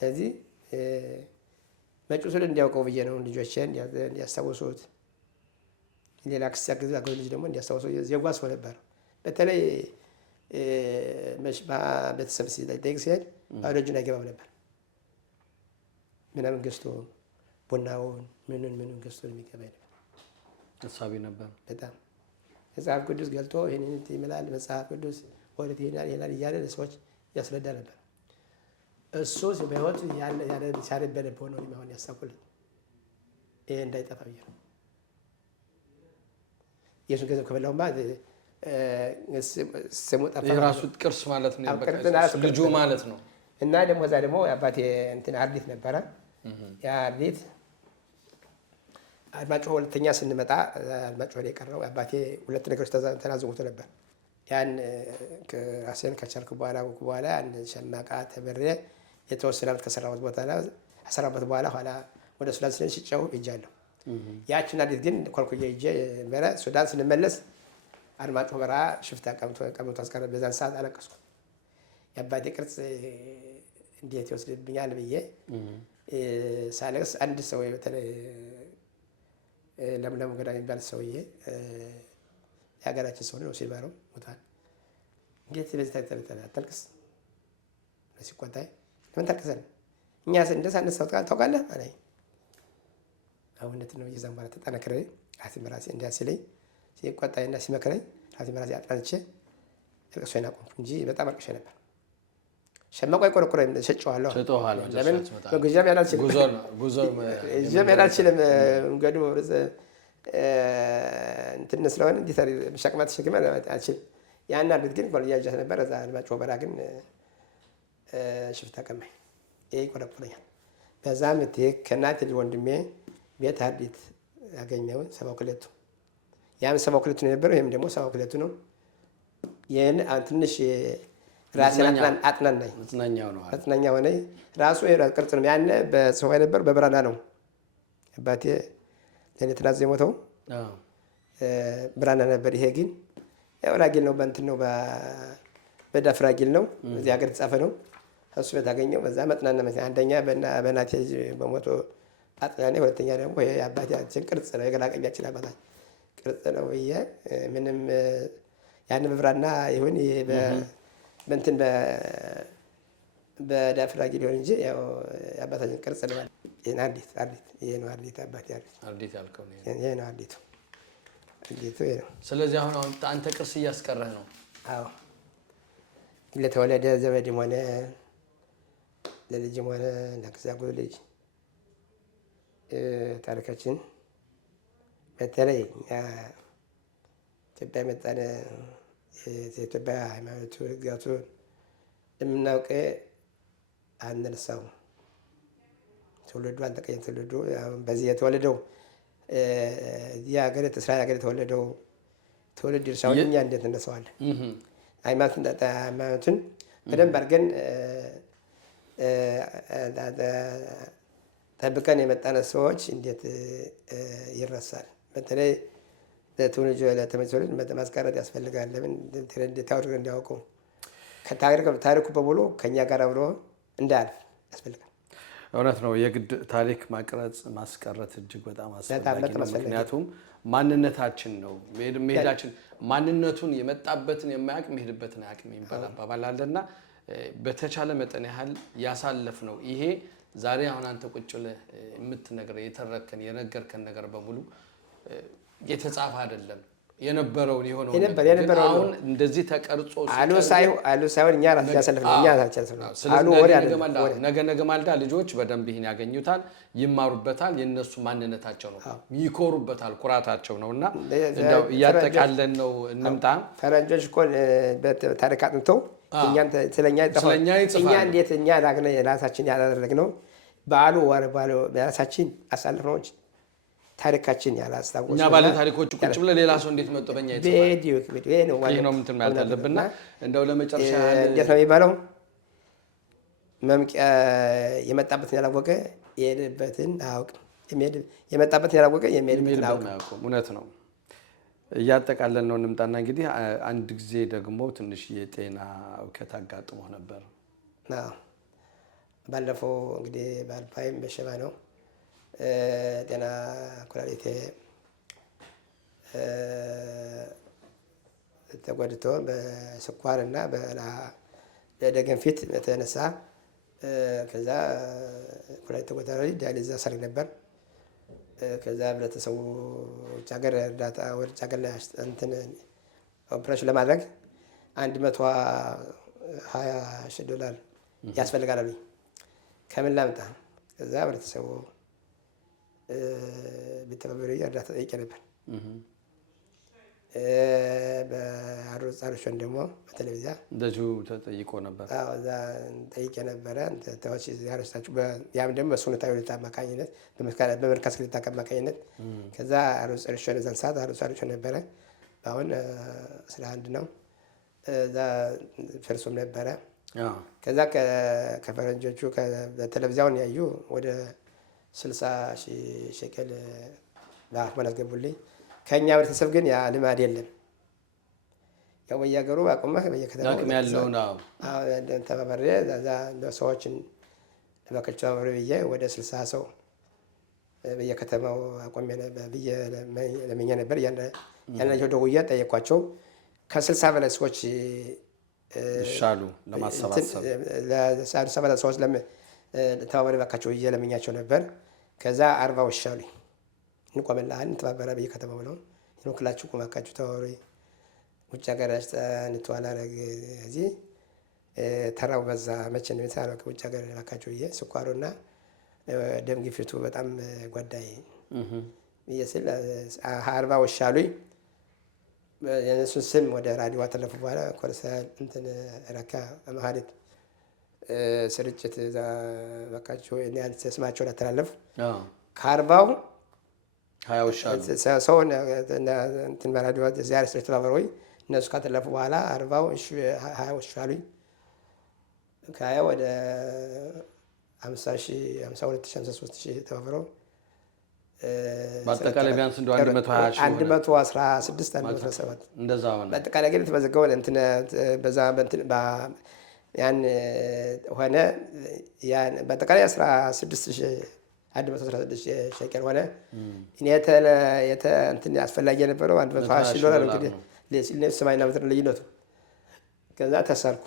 ስለዚህ መጪው ትውልድ እንዲያውቀው ብዬ ነው፣ ልጆቼን እንዲያስታውሱት፣ ሌላ ክስ ያገዙ ልጅ ደግሞ እንዲያስታውሰው ዜጓ ሰው ነበር። በተለይ ቤተሰብ ሲጠይቅ ሲሄድ ባዶ እጁን አይገባም ነበር። ምናምን ገዝቶ ቡናውን ምኑን ገዝቶ የሚገባ ነበር። ተሳቢ ነበር በጣም። መጽሐፍ ቅዱስ ገልጦ ይህንን ይምላል፣ መጽሐፍ ቅዱስ ወደት ይሄዳል እያለ ለሰዎች ያስረዳ ነበር። እሱ በህይወት ሲያነብ በነበው ነው አሁን ያሳቁልኝ። ይሄ እንዳይጠፋ ብዬ ነው። የእሱን ገንዘብ ከበላሁማ ስሙ ጠፋ። የራሱ ቅርስ ማለት ነው፣ ልጁ ማለት ነው። እና ደግሞ እዛ ደግሞ አባቴ እንትን አርዲት ነበረ። ያ አርዲት አድማጭሆ ሁለተኛ ስንመጣ አድማጭሆ ላይ የቀረው አባቴ 2 ነገሮች ተናዝሞቶ ነበር። ያን ራሴን ከቻልኩ በኋላ አንድ ሸማቃ ተበሬ የተወሰነ ዓመት ከሰራሁት ቦታ ላይ አሰራበት በኋላ ኋላ ወደ ሱዳን ስለኝ ሲጫው እጃለሁ። ያችን አዲት ግን ኮልኩዬ እጄ በረ ሱዳን ስንመለስ አድማጭሆ በረሃ ሽፍታ ቀምቶ አስቀረ። በዛን ሰዓት አለቀስኩ። የአባቴ ቅርጽ እንዴት ይወስድብኛል ብዬ ሳለቅስ አንድ ሰው በተለይ ለምለም ገዳ የሚባል ሰውዬ የሀገራችን ሰው ነው፣ ሲልባረው ሞቷል። እንዴት በዚህ አታልቅስ ሲቆጣኝ፣ ለምን ታልቅሳለህ? እኛ እንደዛ አነሳሁት ታውቃለህ አለኝ። አሁነት ነው። የዛን በኋላ ተጠናክሬ ራሴ በራሴ እንዲያስለኝ ሲቆጣኝና ሲመክረኝ ራሴ በራሴ አጥናንቼ እልቅሶዬን አቆምኩ እንጂ በጣም አልቅሼ ነበር። ሸማቋ ይቆረቆረኝ ሸጨዋለሁ። ለምን ጉዞም ያላልችልም መንገዱ እንትን ስለሆነ እንዴት ሸክማት ተሸክመ አልችልም። ያን አድርግ ግን ኮልያጃት ነበር። እዛ አድማጭሆ በረሃ ግን ሽፍታ ቀማኝ። ይሄ ይቆረቁረኛል። በዛ ምትክ ከእናቴ ልጅ ወንድሜ ቤት አዲት ያገኘው 72 ያም 72 ነው የነበረው። ይሄም ደግሞ 72 ነው። ይሄን ትንሽ ራሴን አጥናናኝ አጥናኛ ሆነ። ራሱ ቅርጽ ነው። ያን በሰው ነበር በብራና ነው አባቴ ለኔ ተናዘ የሞተው ብራና ነበር። ይሄ ግን ያው ራጊል ነው፣ በእንትን ነው በዳፍ ራጊል ነው። እዚህ ሀገር የተጻፈ ነው። እሱ ቤት አገኘው። በዛ መጥናና አንደኛ በእናቴ በሞቶ አጥናኔ፣ ሁለተኛ ደግሞ የአባቴያችን ቅርጽ ነው፣ የገላቀኛችን አባታችን ቅርጽ ነው ብዬ ምንም ያን በብራና ይሁን በእንትን በዳፍ ራጊል ሊሆን እንጂ ያው የአባታችን ቅርጽ ነው። ይሄን አርዲት ይሄ ነው አርዲት አባቴ አርዲት ያልከው ነው። ይሄ ነው አርዲቱ ይሄ ነው። ስለዚህ አሁን አንተ ቅርስ እያስቀረህ ነው? አዎ ለተወለደ ዘመድም ሆነ ለልጅም ሆነ ለክዛጉ ልጅ ታሪካችን በተለይ ኢትዮጵያ የመጣን የኢትዮጵያ ሃይማኖቱ ህጋቱ የምናውቅ አንርሳው። ትውልዱ አልተቀየም። ትውልዱ በዚህ የተወለደው እዚህ ሀገር እስራኤል ሀገር የተወለደው ትውልድ ይርሳውን እኛ እንዴት እንረሳዋለን? ሃይማኖትን በደንብ አድርገን ጠብቀን የመጣነ ሰዎች እንዴት ይረሳል? በተለይ ለትውልድ ማስቀረት ያስፈልጋል። ለምን ታሪክ እንዲያውቁ ታሪኩ በሙሉ ከእኛ ጋር አብሮ እንዳያልፍ ያስፈልጋል። እውነት ነው። የግድ ታሪክ ማስቀረት እጅግ በጣም አስፈላጊ ነው። ምክንያቱም ማንነታችን ነው መሄዳችን። ማንነቱን የመጣበትን የማያውቅ መሄድበትን አያውቅም የሚባል አባባል አለና በተቻለ መጠን ያህል ያሳለፍ ነው ይሄ ዛሬ አሁን አንተ ቁጭ ብለህ የምትነግረው የተረከን የነገርከን ነገር በሙሉ የተጻፈ አይደለም። የነበረውን የሆነው አሁን እንደዚህ ተቀርጾ አሉ ሳይሆን እኛ ራሳችን ያሳለፍነው እኛ ራሳችን ነገ ማልዳ ልጆች በደንብ ይህን ያገኙታል፣ ይማሩበታል። የነሱ ማንነታቸው ነው፣ ይኮሩበታል፣ ኩራታቸው ነውና እንደው እያጠቃለን ነው እንምጣ። ፈረንጆች እኮ ታሪክ አጥንተው እኛን ስለኛ ይጽፋሉ። እኛ እንዴት እኛ ራሳችን ያላደረግነው በዓሉ ራሳችን አሳልፈነው ታሪካችን ያላስታወሱ እኛ ባለ ታሪኮች ቁጭ ብለ ሌላ ሰው እንዴት መጥቶ በእኛ ይጽፋል? ይሄ ነው እንትን ማለት አለብንና እንደው ለመጨረሻ እንዴት ነው የሚባለው? መምቂያ የመጣበትን ያላወቀ የሄደበትን አያውቅም። የመጣበትን ያላወቀ የሚሄድበትን አያውቅም። እውነት ነው። እያጠቃለን ነው እንምጣና እንግዲህ አንድ ጊዜ ደግሞ ትንሽ የጤና እውከት አጋጥሞ ነበር። ባለፈው እንግዲህ በአልፓይም በሸባ ነው ጤና ኩላሊቴ ተጎድቶ በስኳር እና በደም ግፊት የተነሳ ከዛ ኩላሊት ተጎዳ ዲያሊዝ አሰርግ ነበር። ከዛ ህብረተሰቡ ውጭ ሀገር እርዳታ ወደ ውጭ ሀገር እንትን ኦፕሬሽን ለማድረግ $120,000 ያስፈልጋል አሉኝ። ከምን ላምጣ? ከዛ ህብረተሰቡ ቢተባበሩ እርዳታ ጠይቄ ነበር። በአሮጽ አርሾን ደግሞ በቴሌቪዥን እንደዚሁ ተጠይቆ ነበር። እዛ ጠይቄ ነበረ። ተወች ያረስታችሁ ያም ደግሞ በሱነታ ሁኔታ አማካኝነት በመርካዝ ክሊኒክ አማካኝነት ከዛ አሮጽ አርሾን እዛን ሰዓት አሮጽ አርሾን ነበረ። አሁን 11 ነው። እዛ ፈርሶም ነበረ። ከዛ ከፈረንጆቹ በቴሌቪዥን ያዩ ወደ 60,000 ሸቀል በአክመል አስገቡልኝ። ከኛ ህብረተሰብ ግን ያ ልማድ የለም። ያው በየሀገሩ አቁመህ በየከተማው አቅም ያለው ነው። ተባበሬ እዛ ሰዎችን ለማከቻ አብሬ ብዬ ወደ 60 ሰው በየከተማው አቆሜ ብዬ ለምኜ ነበር። ያናቸው ደውዬ ጠየኳቸው። ከ60 በላይ ሰዎች ይሻሉ ለማሰባሰብ ለ60 በላይ ሰዎች ተባበሬ ባካቸው ብዬ ለምኛቸው ነበር። ከዛ 40 ይሻሉኝ እንቆምልሃል እንተባበራ በየከተማው ብለው ይኖክላችሁ ቁማካችሁ ተባበሩ ውጭ ሀገር እንተዋላረግ እዚህ ተራው በዛ መቼ ነው የታረው ውጭ ሀገር ላካችሁ ብዬ ስኳሩና ደም ግፊቱ በጣም ጓዳይ ይስል 40 ይሻሉኝ። የነሱን ስም ወደ ራዲዮ አተለፉ በኋላ ኮርሰል እንትን ረካ በመሀሌት ስርጭት እዛ በቃቸው ያን ስማቸውን አተላለፉ። ከ40 20 ሰው እንትን በራዲዮ ዚያር ስለተባበሩ እነሱ ካተለፉ በኋላ 40 ይሻሉኝ። ከ20 ወደ 50,000 52,000 53,000 ተባበረው በአጠቃላይ ቢያንስ እንደው 120,000 116 እንደዛ ሆነ። በአጠቃላይ ግን ተመዘገበ እንትን በዛ እንትን ያን ሆነ ያን በአጠቃላይ 16,116 ሸቀል ሆነ። እኔ እንትን አስፈላጊ የነበረው $120,000 እንግዲህ ሰማይና ምድር ልዩነቱ። ከዛ ተሰርኩ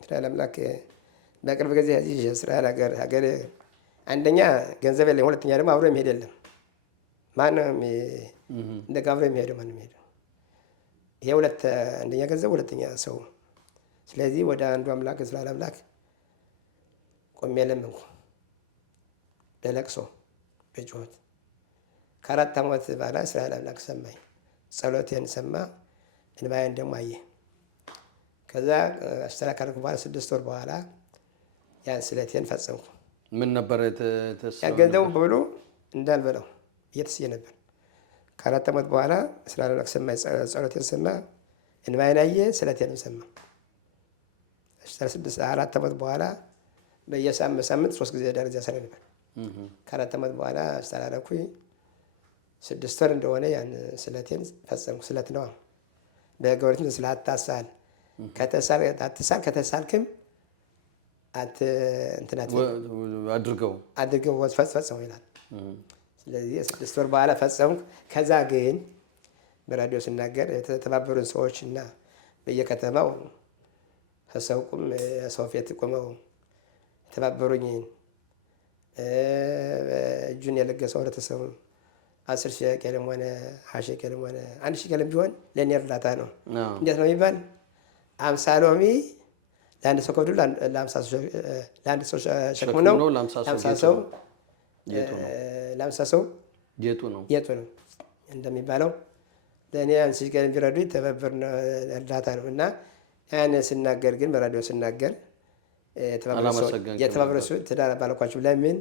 እስራኤል አምላክ በቅርብ ጊዜ እዚህ እስራኤል ሀገር አንደኛ ገንዘብ የለም፣ ሁለተኛ ደግሞ አብሮ የሚሄድ የለም። ማንም እንደ ጋብሮ የሚሄደው ማንም ሄደው ይሄ ሁለት አንደኛ ገንዘብ፣ ሁለተኛ ሰው። ስለዚህ ወደ አንዱ አምላክ እስራኤል አምላክ ቆሜ ለመንኩ በለቅሶ በጩኸት። ከ4 ዓመት በኋላ እስራኤል አምላክ ሰማኝ፣ ጸሎቴን ሰማ። እንባዬን ደግሞ አየ። ከዛ አስተካከልኩ በኋላ 6 ወር በኋላ ያን ስለቴን ፈጸምኩ። ምን ነበር ገንዘቡ በሙሉ እንዳልበላው እየተስዬ ነበር። ከ4 ዓመት በኋላ ስላልነቅ ሰማ፣ ጸሎቴን ሰማ፣ እንባዬን አየ፣ ስለቴንም ሰማ። 4 ዓመት በኋላ በየሳምንት 3 ጊዜ ደረጃ ሰረ ነበር። ከ4 ዓመት በኋላ አስተላለኩኝ 6 ወር እንደሆነ ያን ስለቴን ፈጸምኩ። ስለት ነው በገበሬት ስለ አታሳል ከተሳልክም እንትናት አድርገው ፈጸሙ ይላል። ስለዚህ 6 ወር በኋላ ፈጸምኩ። ከዛ ግን በራዲዮ ስናገር የተባበሩን ሰዎች እና በየከተማው ከሰውቁም ሰው ፊት ቆመው የተባበሩኝ እጁን የለገሰው ህብረተሰቡ 10 ሸቄልም ሆነ 20 ሸቄልም ሆነ 1 ሸቄልም ቢሆን ለእኔ እርዳታ ነው። እንዴት ነው የሚባል 50 ሎሚ ለአንድ ሰው ከብዱ ለአንድ ሰው ሸክሙ ነው። ለ50 ሰው ጌጡ ነው እንደሚባለው ለእኔ 1 ሸቄልም ቢረዱ ተባበር እርዳታ ነው። እና ያን ስናገር ግን በራዲዮ ስናገር የተባበረ ሰው ትዳር ባለኳቸው ለምን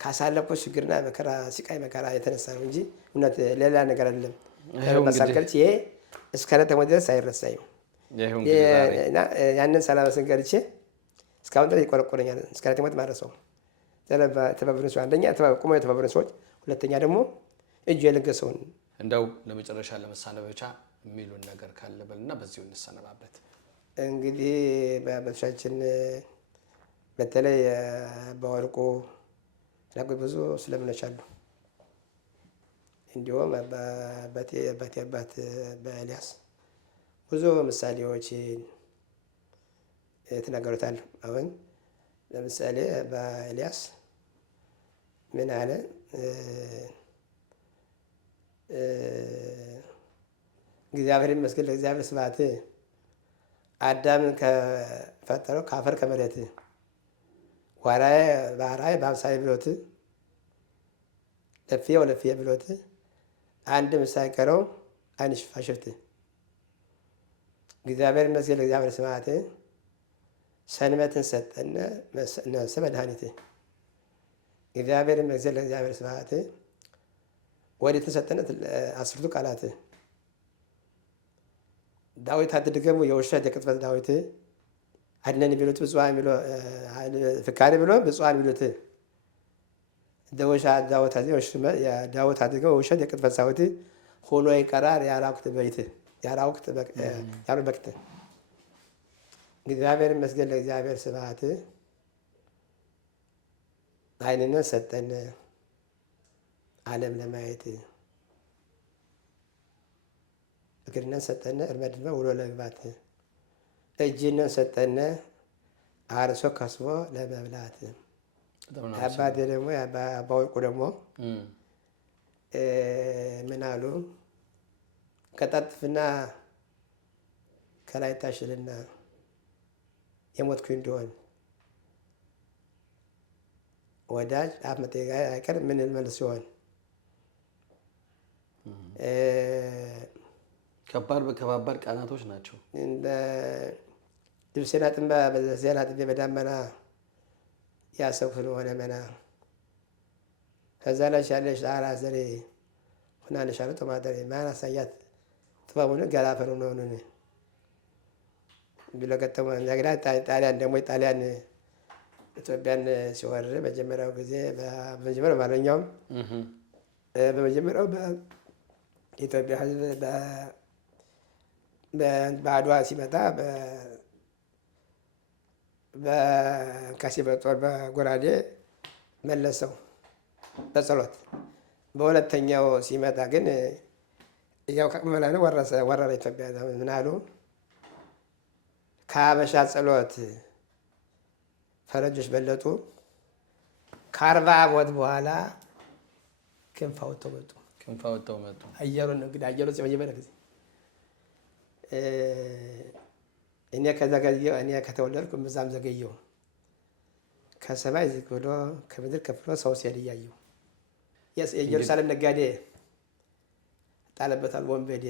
ካሳለፍኩት ችግርና መከራ ሲቃይ መከራ የተነሳ ነው እንጂ እውነት ሌላ ነገር አይደለም። መሳከልች ይሄ እስከ ለተሞት ድረስ አይረሳኝም። ያንን ሰላም ገልቼ እስካሁን ድረስ ይቆረቆረኛል። እስከ ለተሞት ማረሰው ተባበሩን ሰው አንደኛ ቁሞ የተባበሩን ሰዎች፣ ሁለተኛ ደግሞ እጁ የለገሰውን እንደው ለመጨረሻ ለመሳነበቻ የሚሉን ነገር ካለ በልና በዚሁ እንሰነባበት። እንግዲህ በአባቶቻችን በተለይ በወርቁ ብዙ ስለምኖች አሉ። እንዲሁም አባቴ አባት በኤልያስ ብዙ ምሳሌዎችን የተናገሩታል። አሁን ለምሳሌ በኤልያስ ምን አለ? እግዚአብሔር ይመስገን ለእግዚአብሔር ስብሐት አዳምን ከፈጠረው ከአፈር ከመሬት ዋራዬ ባህራዬ በአምሳሌ ብሎት ለፍዬው ለፍዬ ብሎት አንድም ሳይቀረው ዓይን ሽፋሽፍት እግዚአብሔር ይመስገን ለእግዚአብሔር ስብሐት ሰንበትን ሰጠነ ነፍሰ መድኃኒት እግዚአብሔር ይመስገን ለእግዚአብሔር ስብሐት ወዴትን ሰጠነ 10ቱ ቃላት ዳዊት አትድገሙ የውሸት የቅጥፈት ዳዊት አድነን ቢሉት ብፁዓን ቢሉ ፍካሪ ብሎ ብፁዓን ቢሉት ዳዊት አድርገው ውሸት የቅጥፈት ዳዊት ሆኖ ይቀራል ያላውቅት በይት ያላውቅት ያሉ በክት እግዚአብሔር ይመስገን ለእግዚአብሔር ስብሐት ዓይንነን ሰጠን ዓለም ለማየት እግርነን ሰጠነ እርመድመ ውሎ ለግባት እጅነን ሰጠነ አርሶ ከስቦ ለመብላት። አባቴ ደግሞ አባ ወርቁ ደግሞ ምን አሉ? ከጣጥፍና ከላይ ታሽልና የሞትኩ እንደሆን ወዳጅ አፍ መጠየቅ አይቀር ምን ልመልስ ሲሆን ከባባድ ቃናቶች ናቸው። ልብሴን አጥቤ በዚያን አጥቤ በዳመና ያሰብኩት ሆነ መና ከዛ ላይ ያለሽ ጣራ ዘሬ ሁናነሽ አለ ጦማደሬ ማን አሳያት ጥበቡን ገላፈሩ ነውን ብሎ ገጠመ። እንደገና ጣሊያን ደግሞ ጣሊያን ኢትዮጵያን ሲወርድ መጀመሪያው ጊዜ በመጀመሪያው ማንኛውም በመጀመሪያው በኢትዮጵያ ሕዝብ በአድዋ ሲመጣ በካሴ በጦር በጎራዴ መለሰው በጸሎት። በሁለተኛው ሲመጣ ግን ያው ከመላ ነው ወረረ ኢትዮጵያ። ምን አሉ? ከሀበሻ ጸሎት ፈረንጆች በለጡ። ከ40 ዓመት በኋላ ክንፍ አውጥተው መጡ። አየሩን እንግዲህ አየሩ መጀመሪያ ጊዜ እኔ ከዘገየሁ እኔ ከተወለድኩ እምብዛም ዘገየሁ። ከሰማይ ዝቅ ብሎ ከምድር ከፍ ብሎ ሰው ሲሄድ እያየሁ የኢየሩሳሌም ነጋዴ ጣለበታል ወንበዴ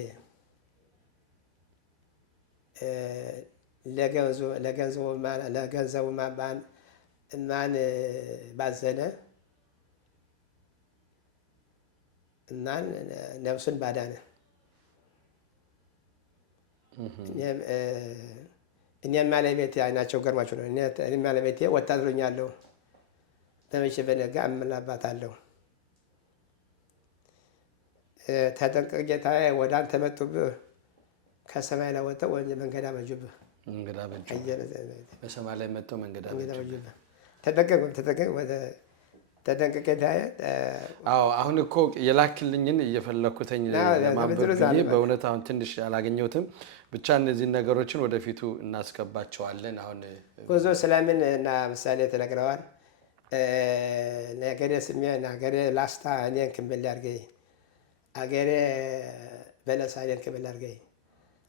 ለገንዘቡ ማን ባዘነ እናን ነፍሱን ባዳነ። እኔም ባለቤቴ አይናቸው ገርማቸው ነው። እኔም ባለቤቴ ወታደሮኛለሁ በመቼ በነጋ እምላባታለሁ። ተጠንቀቅ ጌታዬ፣ ወደ አንተ መጡብህ፣ ከሰማይ ላይ ወጥተው መንገድ አበጁብህ። በሰማይ ላይ መጥተው መንገድ አበጁብህ። ተጠንቀቅ ጌታዬ። አሁን እኮ የላክልኝን እየፈለኩትኝ ለማንበብ ብዬ በእውነት አሁን ትንሽ አላገኘሁትም። ብቻ እነዚህን ነገሮችን ወደፊቱ እናስገባቸዋለን። አሁን ጉዞ ስለምን እና ምሳሌ ተነግረዋል። ነገሬ ስሜን አገሬ ላስታ እኔን ክምብል ያድርገኝ፣ አገሬ በለሳ እኔን ክምብል ያድርገኝ፣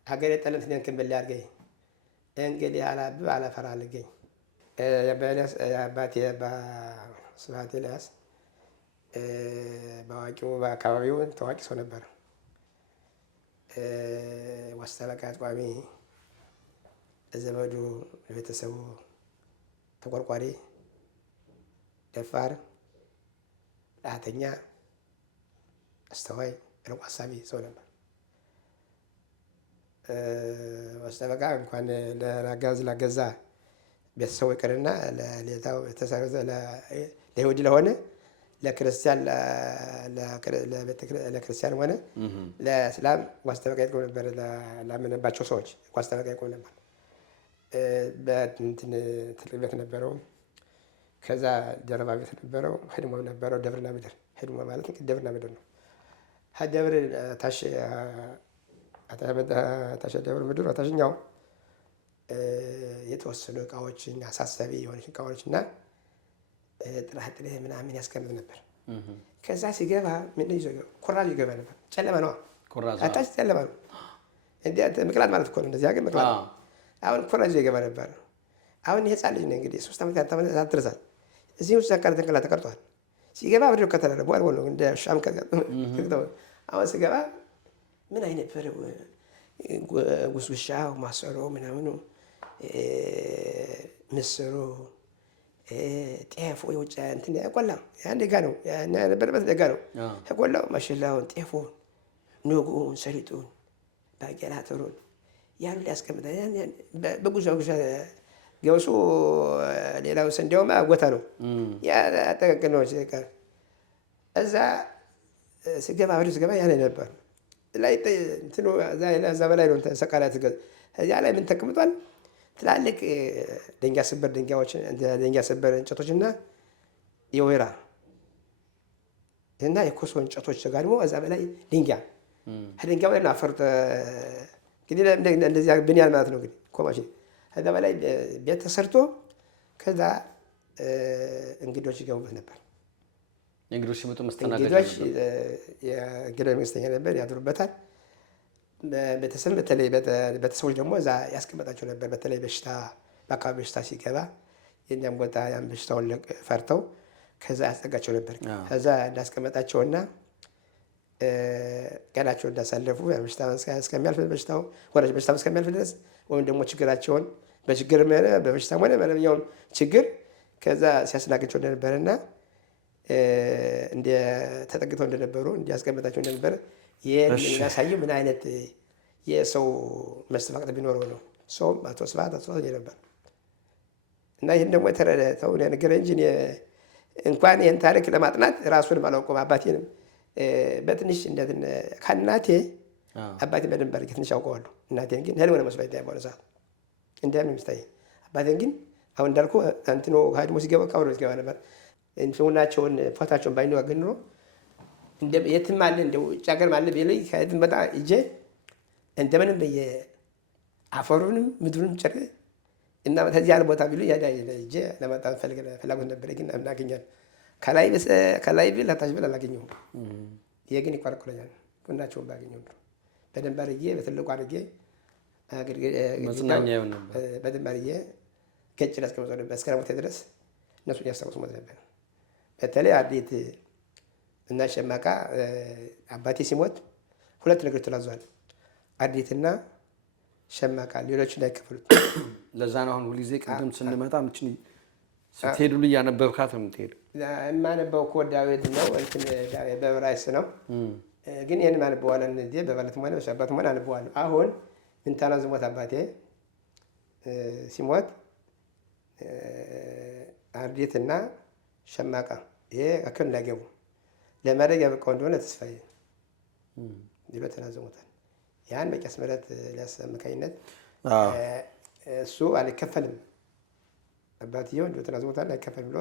አገሬ ጠለምት እኔን ክምብል ያድርገኝ፣ እንግዲህ አላብብ አላፈራ አልገኝ። አባቴ ስብሐት ኤልያስ በአዋቂው በአካባቢው ታዋቂ ሰው ነበር። ዋስጠበቃ ቋሚ፣ ዘመዱ ለቤተሰቡ ተቆርቋሪ፣ ደፋር፣ ዳተኛ፣ አስተዋይ፣ ርቆ አሳቢ ሰው ነበር። ዋስጠበቃ እንኳን ላገዛ ቤተሰቡ ይቅርና ለሌላው የተሰረዘ ለይሁዲ ለሆነ ለክርስቲያን ሆነ ለእስላም ዋስጠበቃ ይቆም ነበር። ላመነባቸው ሰዎች ዋስጠበቃ ይቆም ነበር። ትልቅ ቤት ነበረው። ከዛ ጀርባ ቤት ነበረው። ህድሞ ነበረው። ደብርና ምድር። ህድሞ ማለት ደብርና ምድር ነው። ደብር ታች ደብር ምድር ታችኛው የተወሰኑ እቃዎችን አሳሳቢ የሆነች እቃዎች እና ጥራጥሬ ምናምን ያስቀምጥ ነበር። ከዛ ሲገባ ምን ይዞ ኩራዝ ይገባ ነበር። ጨለማ ነው። አታች ጨለማ ነው። ምቅላት ማለት እኮ ነው። እንደዚያ ግን ምቅላት ነው። አሁን ኩራዝ ይገባ ነበር። አሁን የህፃን ልጅ ነው እንግዲህ 3 ዓመት ያልተመለሳትርሳል። እዚህ ውስጥ ተንቀላ ተቀርጧል። ሲገባ ብር ከተላለ ቦል ነው እንደ ሻም ከገጠው። አሁን ሲገባ ምን አይነት ፍሬ ጉስጉሻው ማሰሮ ምናምኑ ምስሩ ጤፉ የውጭ እንትን ቆላ ያን ደጋ ነው ያነበረበት ደጋ ነው። ቆላው ማሽላውን፣ ጤፉን፣ ኑጉን፣ ሰሊጡን፣ ባቄላ አተሩን ያሉ ሊያስቀምጣ በጉሻ ገብሱ ሌላው ስንዴውም አጎታ ነው። ያ አጠቃቀል ነው ሲቀር እዛ ሲገባ ብር ሲገባ ያለ ነበር ላይ እንትኑ እዛ በላይ ነው ሰቃላት ገዝ እዚያ ላይ ምን ተቀምጧል? ትላልቅ ድንጋይ ስበር ድንጋዮችን ድንጋይ ስበር እንጨቶችና የወይራ እና የኮሶ እንጨቶች ተጋድሞ እዛ በላይ ድንጋይ ድንጋይ ላይ አፈር እንግዲህ እንደዚህ ብንያል ማለት ነው። እንግዲህ ኮማሽ ከዛ በላይ ቤት ተሰርቶ ከዛ እንግዶች ይገቡበት ነበር። እንግዶች ሲመጡ መስተናገድ ነበር። የእንግዳ መስተኛ ነበር፣ ያድሩበታል። ቤተሰብ በተለይ ቤተሰቦች ደግሞ እዛ ያስቀመጣቸው ነበር። በተለይ በሽታ በአካባቢ በሽታ ሲገባ የኛም ቦታ ያን በሽታውን ፈርተው ከዛ ያስጠጋቸው ነበር። ከዛ እንዳስቀመጣቸውና ቀናቸው እንዳሳለፉ በሽታ እስከሚያልፍ በሽታው ወራጅ በሽታ እስከሚያልፍ ድረስ ወይም ደግሞ ችግራቸውን በችግርም ሆነ በበሽታም ሆነ ማንኛውም ችግር ከዛ ሲያስናገቸው እንደነበረና እንደ ተጠግተው እንደነበሩ እንዲያስቀምጣቸው እንደነበረ የሚያሳየው ምን አይነት የሰው መስተፋቅር ቢኖረው ነው። ሰውም አቶ ስብሐት ነበር እና ይህን ደግሞ የተረዳተው ነገር እንጂ እንኳን ይህን ታሪክ ለማጥናት ራሱንም አላውቀውም። አባቴንም በትንሽ ከእናቴ አባቴ በደንብ አድርጌ ትንሽ አውቀዋለሁ። እናቴን ግን ህልም ነው መስሎ ይታያል በሆነ ሰዓት እንደምን ይመስታኝ። አባቴን ግን አሁን እንዳልኩ እንትኖ ሀድሞ ሲገባ ቀብሮ ሲገባ ነበር። ሰውናቸውን ፎታቸውን ባይኑ አገኝ ኖሮ የትም አለ እንደው ውጭ ሀገር ማለ ቢለኝ ከየትም በጣም እጄ እንደምንም አፈሩንም ምድሩንም ጨር እና ከዚህ ያለ ቦታ ቢሉ ያዳ እጄ ለማጣት ፍላጎት ነበረ። ግን እናገኛለን ከላይ ቢል ለታች ቢል አላገኘሁም። ይሄ ግን ይቆረቆረኛል። ቁናቸውን ባገኘው በደንብ አድርጌ በትልቁ አድርጌ መጽናኛ ይሆን ነበር። በደንብ አድርጌ ገጭ ላስቀምጠው ነበር እስከ ሞቴ ድረስ እነሱ እያስታወሱ ሞት ነበር። በተለይ አዴት እና ሸማቃ አባቴ ሲሞት 2 ነገር ተላዟል። አዴትና ሸማቃ ሌሎች እንዳይከፈሉት። ለዛ ነው አሁን ሁልጊዜ ቅድም ስንመጣ ምችን ስትሄዱ እያነበብካት ነው የምትሄዱ። የማነበው እኮ ዳዊት ነው በዕብራይስጥ ነው፣ ግን ይህን አነበዋለሁ እነዚህ በባለትም ሆነ በሰንበትም ሆነ አነበዋለሁ። አሁን ምንታና ዝሞት አባቴ ሲሞት አርዲትና ሸማቃ ይሄ አክል እንዳይገቡ ለማድረግ ያበቃው እንደሆነ ተስፋዬ ብሎ ተናዘሙታል። ያን በቄስ ምህረት ሊያስመካኝነት እሱ አልከፈልም አባትየው እንዲሁ ተናዘሙታል። አይከፈልም ብሎ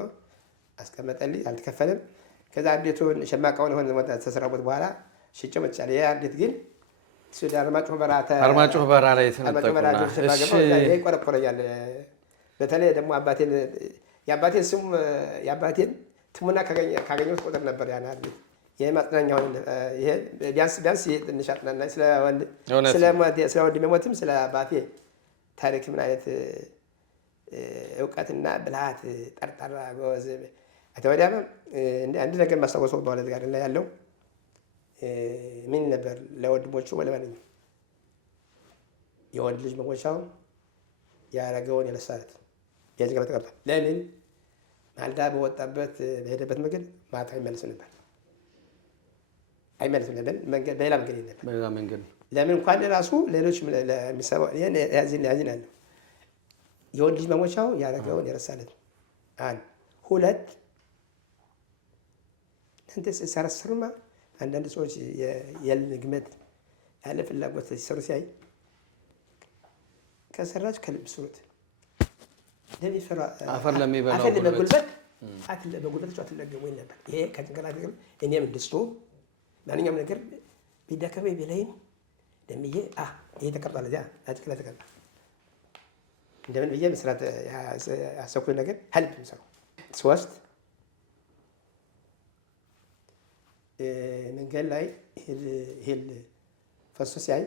አስቀመጠልኝ። አልተከፈልም። ከዛ አርዴቱን ሸማቃውን ሆነ ተሰራበት በኋላ ሽጬ መጥቻለሁ። ይሄ አርዴት ግን እሱ አርማጭሆ በረሃ ላይ ይቆረቆረኛል። በተለይ ደግሞ የአባቴን ትሙና ካገኘሁት ቁጥር ነበር ያን አርዴት የማጽናኛ ሆነ። ይሄ ቢያንስ ትንሽ አጽናናኝ። ስለ ወንድሜ ሞትም ስለ አባቴ ታሪክ ምን አይነት እውቀትና ብልሃት ጠርጣራ ጎበዝ አተወዲያ አንድ ነገር ማስታወሰው በኋላ ጋር ላይ ያለው ምን ነበር ለወንድሞቹ ወለማንኛው የወንድ ልጅ መሞቻው ያረገውን የነሳለት የዚህ ጋር ተቀርቷል። ለምን ማልዳ በወጣበት በሄደበት መንገድ ማታ አይመለስም ነበር። አይመለስም ነበር መንገድ በሌላ መንገድ ለምን እንኳን ራሱ ሌሎች ለሚሰማው ያዚን ያለው የወንድ ልጅ መሞቻው ያረገውን የረሳለት አንድ ሁለት እንተ ሰረሰሩማ አንዳንድ ሰዎች የልም ግመት ያለ ፍላጎት ሲሰሩ ሲያይ ከሰራች ከልብ ስሩት ለሚፈራ አፈር ለሚበላው በጉልበት አትለገሙ ነበር። ይሄ ከጭንቅላት ግን እኔም ድስቱ ማንኛውም ነገር ቢዳከመኝ ቢለይም ደምዬ ይሄ ተቀርጧል እዚያ አጭቅላ ተቀርጧል እንደምን ብዬ መስራት ያሰብኩት ነገር ሀልብ ምሰሩ ሶስት መንገድ ላይ ሂል ፈሶ ሲያይ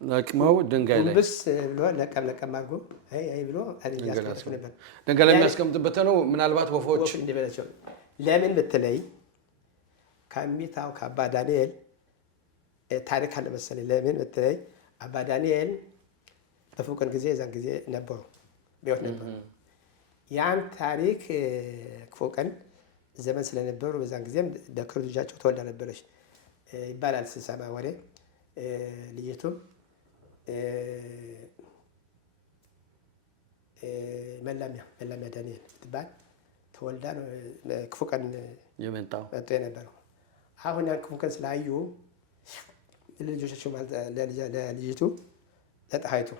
ለቅመው ድንጋይ ላይ ብስ ብሎ ለቀም አድርጎ አይ ብሎ ያስቀምጥ ነበር። ድንጋይ ላይ የሚያስቀምጥበት ነው። ምናልባት ወፎች እንዲበላቸው ለምን ብትለይ ከሚታው ከአባ ዳንኤል ታሪክ አለ መሰለኝ። ለምን ብትለይ አባ ዳንኤል በክፉ ቀን ጊዜ የዛን ጊዜ ነበሩ ቢወት ነበሩ። ያን ታሪክ ክፉ ቀን ዘመን ስለነበሩ በዛን ጊዜም በክሩ ልጃቸው ተወልዳ ነበረች ይባላል ስሰማ ወሬ። ልጅቱም መላሚያ ዳንኤል ትባል ተወልዳ ነው ክፉ ቀን የመጣው መጥቶ የነበረው። አሁን ያን ክፉ ቀን ስላዩ ለልጆቻቸው ለልጅቱ ለፀሐይቱ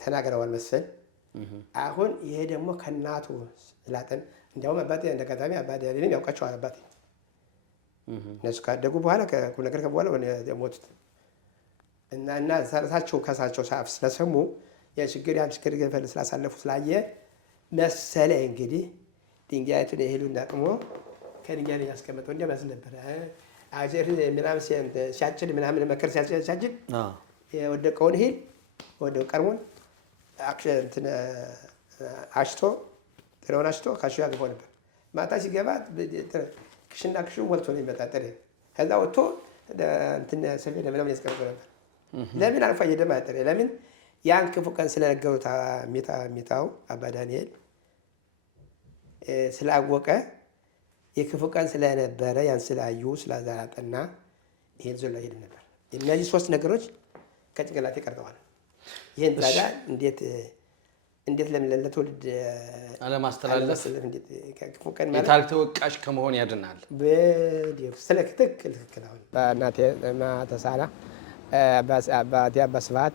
ተናግረዋል መሰል። አሁን ይሄ ደግሞ ከእናቱ ስላጠን እንዲያውም አባቴ እንደቀዳሚ አባቴ ያለኝ ያውቃቸዋል። አባቴ እነሱ ካደጉ በኋላ ከቁም ነገር ከበኋላ የሞቱት እና ሰርታቸው ከሳቸው ሳፍ ስለሰሙ የችግር ገንፈል ስላሳለፉ ስላየ መሰለ እንግዲህ ድንጋይቱን የሄሉን አቅሞ ከድንጋይ ላይ ያስቀመጠው እንዲያመስል ነበር። አጀር ምናምን ሲያጭድ ምናምን መከር ሲያጭድ የወደቀውን ሂል ወደው ቀርሞን አሽቶ ጥሬውን አሽቶ ካሹ ያገባው ነበር። ማታ ሲገባ ክሽና ክሹ ሞልቶ ነው የሚመጣ ጥሬ። ከዛ ወጥቶ ሰፌድ ምናምን ያስቀምጦ ነበር። ለምን አልፎ እየደማ ጥሬ ለምን ያን ክፉ ቀን ስለነገሩት ሚታው አባ ዳንኤል ስላወቀ የክፉ ቀን ስለነበረ ያን ስላዩ ስላዛጠና ይሄን ዞላ ሄድ ነበር። እነዚህ ሶስት ነገሮች ከጭንቅላቴ ቀርተዋል። ይሄን ታዲያ እንዴት ለትውልድ አለማስተላለፍ የታሪክ ተወቃሽ ከመሆን ያድናል። ስለ ትክክል አሁን በእናቴ ተሳላ አባቴ አባ ስብሐት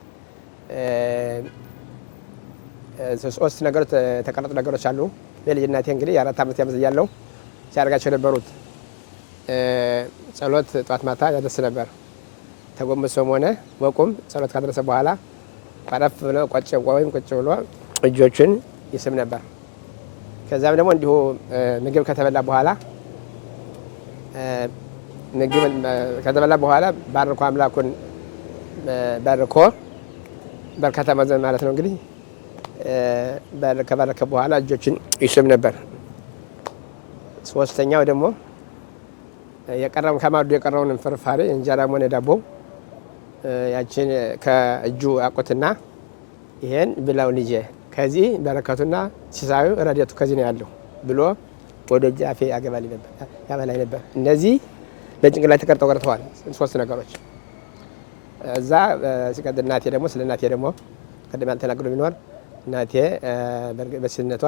ሶስት ነገሮች የተቀረጡ ነገሮች አሉ። በልጅነቴ እንግዲህ የ4 ዓመት ያመዝ እያለሁ ሲያደርጋቸው የነበሩት ጸሎት ጧት ማታ ያደርስ ነበር። ተጎንብሶም ሆነ ወቁም ጸሎት ካደረሰ በኋላ ቀረፍ ብሎ ወይም ቁጭ ብሎ እጆቹን ይስም ነበር። ከዛም ደግሞ እንዲሁ ምግብ ከተበላ በኋላ ባርኮ አምላኩን ባርኮ በርካታ ማዘን ማለት ነው እንግዲህ ከባረከ በኋላ እጆቹን ይስም ነበር። ሶስተኛው ደግሞ ከማዱ የቀረውን ፍርፋሪ እንጀራም ሆነ ዳቦ ያችን ከእጁ አቆትና ይሄን ብላው ልጄ ከዚህ በረከቱና ሲሳዩ ረድኤቱ ከዚህ ነው ያለው ብሎ ወደ እጅ አፌ ያበላኝ ነበር። እነዚህ በጭንቅላት ተቀርጠው ቀርተዋል 3 ነገሮች። እዛ ሲቀጥል እናቴ ደግሞ ስለ እናቴ ደግሞ ቅድም ያልተናገሩ ቢኖር እናቴ በሴትነቷ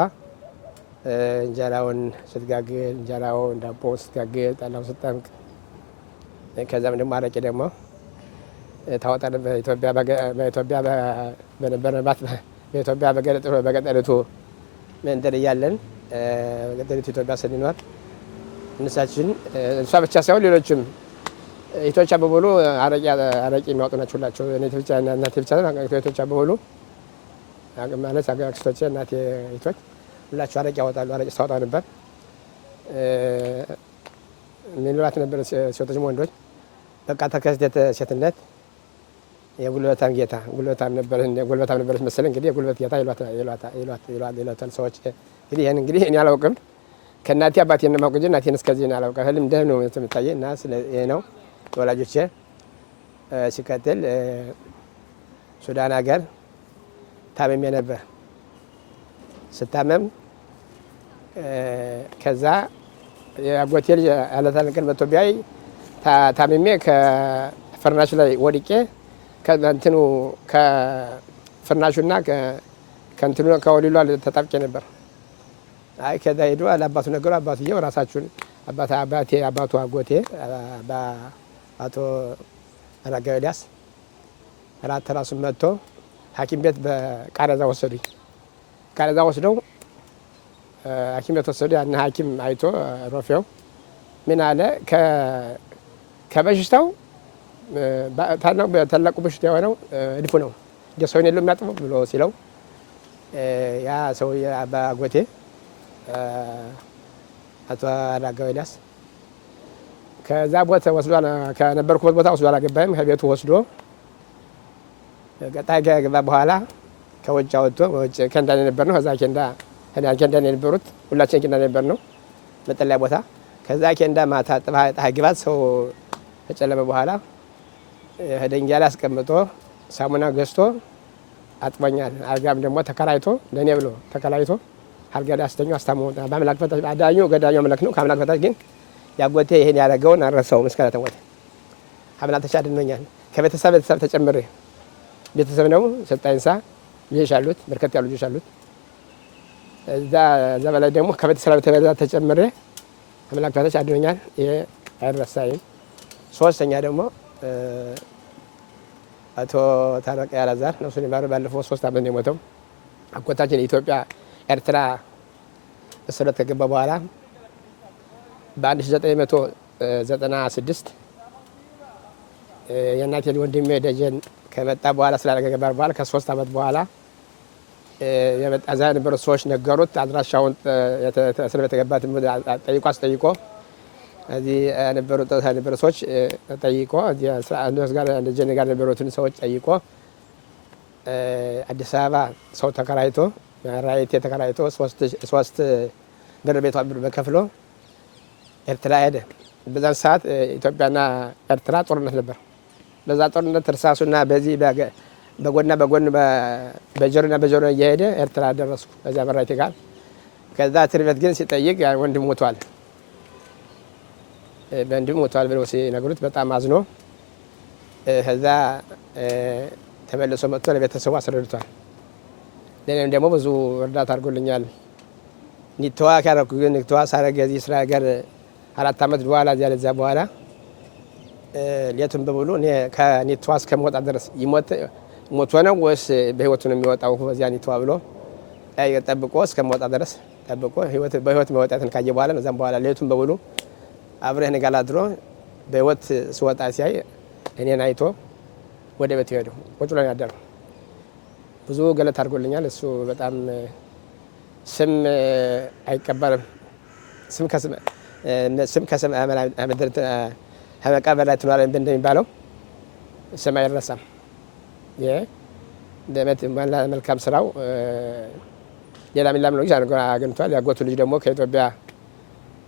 እንጀራውን ስትጋግር እንጀራውን ዳቦውን ስትጋግር ጠላውን ስትጠምቅ ከዛም ደግሞ አረቄ ደግሞ ታወጣ ነበር። በኢትዮጵያ በነበረባት በኢትዮጵያ በገጠሪቱ መንደር እያለን በገጠሪቱ ኢትዮጵያ ስንኖር እሷ ብቻ ሳይሆን ሌሎችም እህቶቿ በሙሉ አረቄ የሚያወጡ ናቸው ሁላቸው። እናቴ ብቻ እህቶቿ በሙሉ ማለት አክስቶቼ እናቴ እህቶች ሁላቸው አረቄ ያወጣሉ። አረቄ ስታወጣ ነበር ሚሏት ነበር ሴቶችም ወንዶች። በቃ ተከስተ ሴትነት የጉልበታም ጌታ ጉልበታም ነበረች መሰለኝ። እንግዲህ የጉልበት ጌታ ይሏታል ሰዎች። እንግዲህ ይህን እንግዲህ እኔ አላውቅም ከእናቴ አባቴን ነው የማውቅ እንጂ እናቴን እስከዚህ አላውቅም። ህልም እንደ ነው የምታየኝ እና ይሄ ነው ወላጆቼ። ሲከተል ሱዳን ሀገር ታመሜ ነበር። ስታመም ከዛ የአጎቴ ልጅ አለታን ቀን መጥቶ ቢያይ ታመሜ ከፍርናሹ ላይ ወድቄ ከእንትኑ ከፍርናሹና ከእንትኑ ከወሊሏ ተጣብቄ ነበር። አይ ከዛ ሄዶ ለአባቱ ነገሩ። አባትየው ራሳችሁን አባቱ አጎቴ አቶ አረጋዊ ኤልያስ ራሱን መጥቶ ሐኪም ቤት በቃሬዛ ወሰዱኝ። ቃሬዛ ወስደው ሐኪም ቤት ወሰዱ። ያን ሐኪም አይቶ ሮፌው ምን አለ ከበሽታው ታላቁ በሽታ የሆነው እድፉ ነው እንደ ሰውን የለው የሚያጥበው ብሎ ሲለው ያ ሰውዬ አጎቴ አቶ አረጋዊ ኤልያስ ከዛ ቦታ ወስዶ ከነበርኩበት ቦታ ወስዶ አላገባኝም። ከቤቱ ወስዶ ቀጣይ ከገባ በኋላ ከውጭ አወጥቶ በውጭ ኬንዳ ነበር ነው። ከዛ ኬንዳ የነበሩት ሁላችን ኬንዳ ነበር ነው መጠለያ ቦታ። ከዛ ኬንዳ ማታ ፀሐይ ግባት ሰው ከጨለመ በኋላ ደንጊያ ላይ አስቀምጦ ሳሙና ገዝቶ አጥቦኛል። አልጋም ደግሞ ተከራይቶ ለእኔ ብሎ ተከራይቶ አልጋ ላይ አስተኛው አስታመመ። በአምላክ ፈታች አዳኙ ገዳኙ አምላክ ነው። ከአምላክ ፈታች ግን ያጎቴ ይሄን ያደረገውን አልረሳውም እስከ ተሞተ። አምላክ ተሻድኖኛል። ከቤተሰብ ተጨምሬ ቤተሰብ ነው ሰጣይንሳ ልጆች አሉት፣ በርከት ያሉ ልጆች አሉት። እዛ በላይ ደግሞ ከቤተሰብ ተጨምሬ አምላክ ፈታች አድኖኛል። ይሄ አይረሳይም። ሶስተኛ ደግሞ አቶ ታረቀ ያላዛር ነው እሱን ይማሩ። ባለፈው 3 ዓመት ነው የሞተው። አጎታችን የኢትዮጵያ ኤርትራ እስረት ከገባ በኋላ በ1996 የእናቴ ወንድሜ ደጀን ከመጣ በኋላ ስላልገባ በኋላ ከ3 ዓመት በኋላ እዛ የነበሩት ሰዎች ነገሩት። አድራሻውን እስር ቤት የተገባት አስጠይቆ እዚህ የነበሩ ሰዎች ጠይቆ ደጀን ጋር የነበሩትን ሰዎች ጠይቆ አዲስ አበባ ሰው ተከራይቶ ራይቴ ተከራይቶ 3 ብር ቤቷ ብር በከፍሎ ኤርትራ ሄደ። በዛን ሰዓት ኢትዮጵያና ኤርትራ ጦርነት ነበር። በዛ ጦርነት እርሳሱና በዚህ በጎን በጆሮና በጆሮ እየሄደ ኤርትራ ደረስኩ። በዛ በራይቴ ጋር ከዛ እስር ቤት ግን ሲጠይቅ ወንድም ሞቷል ብለው ሲነግሩት በጣም አዝኖ ከዛ ተመልሶ መጥቶ ለቤተሰቡ አስረድቷል። ለእኔም ደግሞ ብዙ እርዳታ አድርጎልኛል። ኒተዋ ካረኩ ግን ኒተዋ ሳረገ እዚህ ስራ ሀገር 4 ዓመት በኋላ እዚያ በኋላ ሌቱን በሙሉ እኔ ከኒተዋ እስከምወጣ ድረስ ሞቶ ነው ወይስ በህይወቱ ነው የሚወጣው በዚያ ኒተዋ ብሎ ጠብቆ እስከምወጣ ድረስ ጠብቆ በህይወት መውጣትን ካየ በኋላ እዛም በኋላ ሌቱን በሙሉ አብረህ ጋር አድሮ በህይወት ስወጣ ሲያይ እኔን አይቶ ወደ ቤት ሄዱ። ቁጭ ብሎ ያደሩ ብዙ ገለት አድርጎልኛል። እሱ በጣም ስም አይቀበልም። ስም ከስም መቃብር ላይ ትኖራለህ እንደሚባለው ስም አይረሳም። መልካም ስራው ሌላ ሚላም ነው አግኝቷል። ያጎቱ ልጅ ደግሞ ከኢትዮጵያ